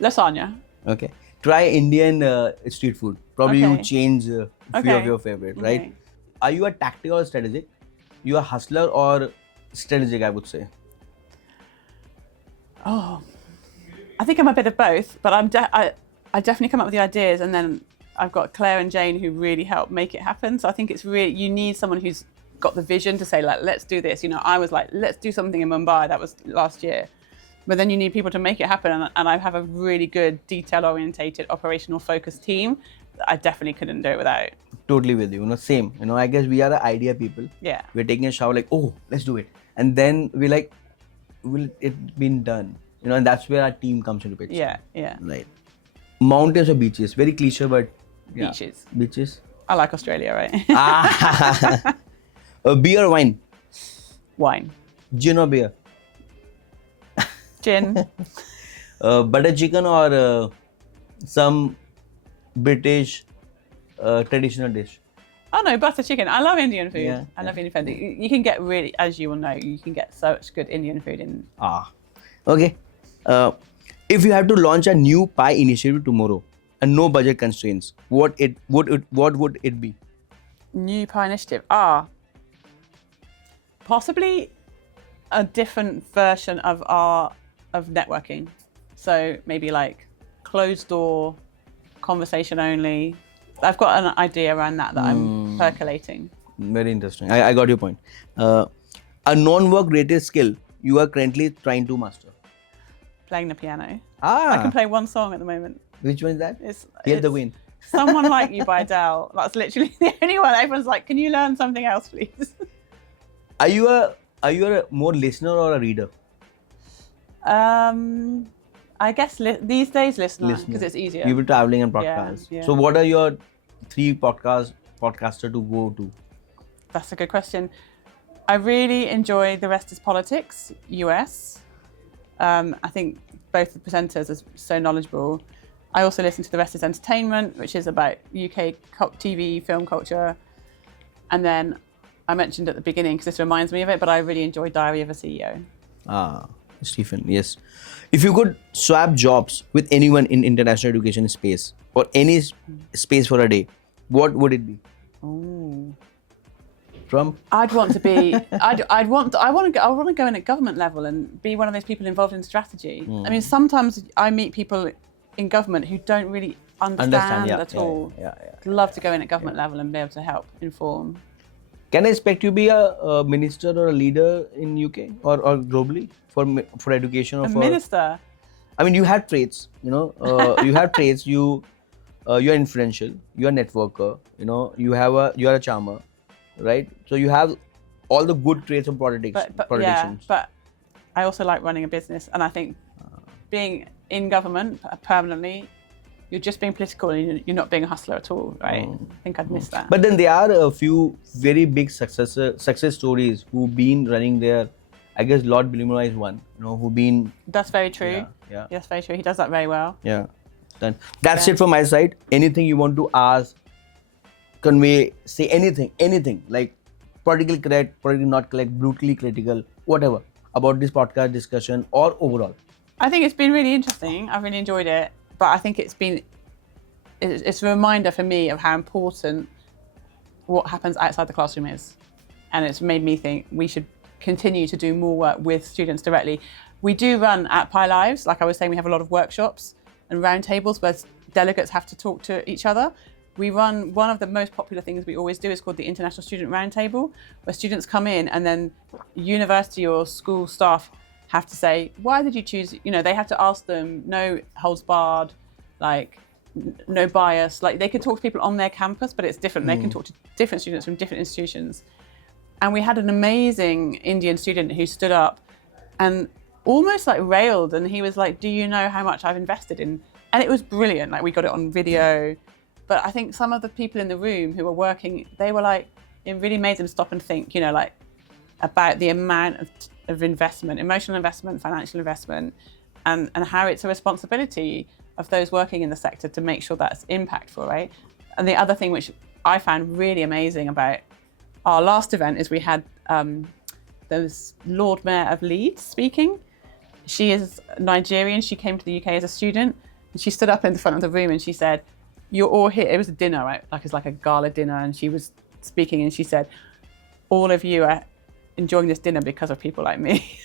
Lasagna. Okay. Try Indian street food. Probably you Okay. change few of Okay. your favorite, right? Okay. Are you a tactical or strategic? You a hustler or strategic, I would say? Oh, I think I'm a bit of both, but I definitely come up with the ideas, and then I've got Claire and Jane who really help make it happen. So I think it's really, you need someone who's got the vision to say, like, let's do this. I was like, let's do something in Mumbai. That was last year. But then you need people to make it happen. And I have a really good detail-orientated, operational focused team. I definitely couldn't do it without. Totally with you. Same. I guess we are the idea people. Yeah. We're taking a shower like, oh, let's do it. And then we're like, will it been done? And that's where our team comes into picture. Yeah, yeah. Right. Mountains or beaches? Very cliche, but yeah. Beaches. Beaches. I like Australia, right? Beer or wine? Wine. Gin or beer? Gin. Butter chicken or some British traditional dish? Oh no, butter chicken. I love Indian food. Yeah, I love Indian food. You can get really, as you will know, you can get such good Indian food in. Okay. If you have to launch a new pie initiative tomorrow and no budget constraints, what would it be? New pie initiative. Possibly a different version of networking. So maybe like closed door, conversation only. I've got an idea around that I'm percolating. Very interesting. I got your point. A non-work related skill you are currently trying to master. Playing the piano. I can play one song at the moment. Which one is that? It's Hear the Wind. Someone Like You by Adele. That's literally the only one. Everyone's like, can you learn something else, please? Are you a more listener or a reader? I guess these days listener, because it's easier. You've been traveling and podcasts. Yeah. So what are your 3 podcaster to go to? That's a good question. I really enjoy The Rest is Politics, US. I think both the presenters are so knowledgeable. I also listen to The Rest is Entertainment, which is about UK TV, film culture. And then I mentioned at the beginning, because this reminds me of it, but I really enjoy Diary of a CEO. Stephen, yes. If you could swap jobs with anyone in international education space or any space for a day, what would it be? From? I'd want to be. I want to go in at government level and be one of those people involved in strategy. I mean, sometimes I meet people in government who don't really understand at all. I'd love to go in at government level and be able to help inform. Can I expect you to be a minister or a leader in UK or globally for education or a for minister? I mean, you have traits. You have traits. You are influential. You are a networker. You are a charmer, right? So you have all the good traits of politicians. But I also like running a business, and I think being in government permanently, you're just being political and you're not being a hustler at all, right? I think I'd miss that. But then there are a few very big success stories who've been running there. I guess Lord Billimore is one, who've been... That's very true. Yeah. That's very true. He does that very well. Yeah. Then that's it from my side. Anything you want to ask, convey, say anything, like politically correct, politically not correct, brutally critical, whatever, about this podcast discussion or overall? I think it's been really interesting. I've really enjoyed it. But I think it's a reminder for me of how important what happens outside the classroom is. And it's made me think we should continue to do more work with students directly. We do run at Pi Lives, like I was saying, we have a lot of workshops and roundtables where delegates have to talk to each other. We run, one of the most popular things we always do is called the International Student Roundtable, where students come in and then university or school staff have to say, why did you choose, they have to ask them, no holds barred, like, no bias. Like they could talk to people on their campus, but it's different. They can talk to different students from different institutions. And we had an amazing Indian student who stood up and almost like railed, and he was like, do you know how much I've invested in? And it was brilliant. Like we got it on video. But I think some of the people in the room who were working, they were like, it really made them stop and think, you know, like about the amount of investment, emotional investment, financial investment, and how it's a responsibility of those working in the sector to make sure that's impactful, right? And the other thing which I found really amazing about our last event is we had the Lord Mayor of Leeds speaking. She is Nigerian. She came to the UK as a student, and she stood up in the front of the room and she said, you're all here. It was a dinner, right? Like it's like a gala dinner, and she was speaking and she said, all of you are enjoying this dinner because of people like me.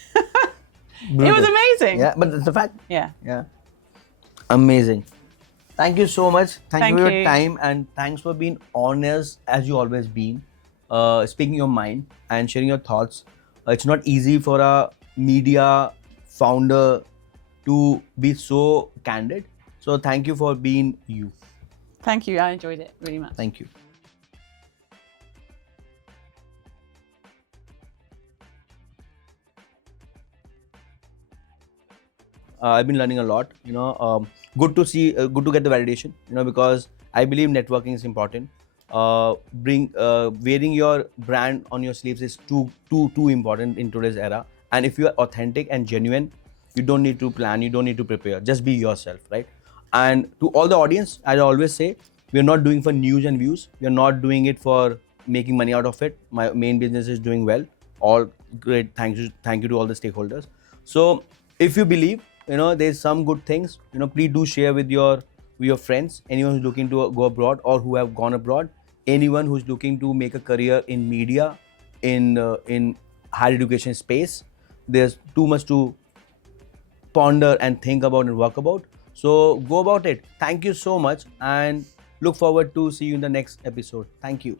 It was amazing. Yeah, but it's a fact. Yeah. Yeah. Amazing. Thank you so much. Thank you for your you. time, and thanks for being honest as you always been. Speaking your mind and sharing your thoughts. It's not easy for a media founder to be so candid. So thank you for being you. Thank you. I enjoyed it really much. Thank you. I've been learning a lot. Good to see, good to get the validation. Because I believe networking is important. Wearing your brand on your sleeves is too important in today's era. And if you are authentic and genuine, you don't need to plan. You don't need to prepare. Just be yourself, right? And to all the audience, I always say, we're not doing for news and views. We're not doing it for making money out of it. My main business is doing well. All great. Thank you to all the stakeholders. So if you believe, there's some good things, please do share with your friends, anyone who's looking to go abroad or who have gone abroad, anyone who's looking to make a career in media, in higher education space. There's too much to ponder and think about and work about. So go about it. Thank you so much, and look forward to see you in the next episode. Thank you.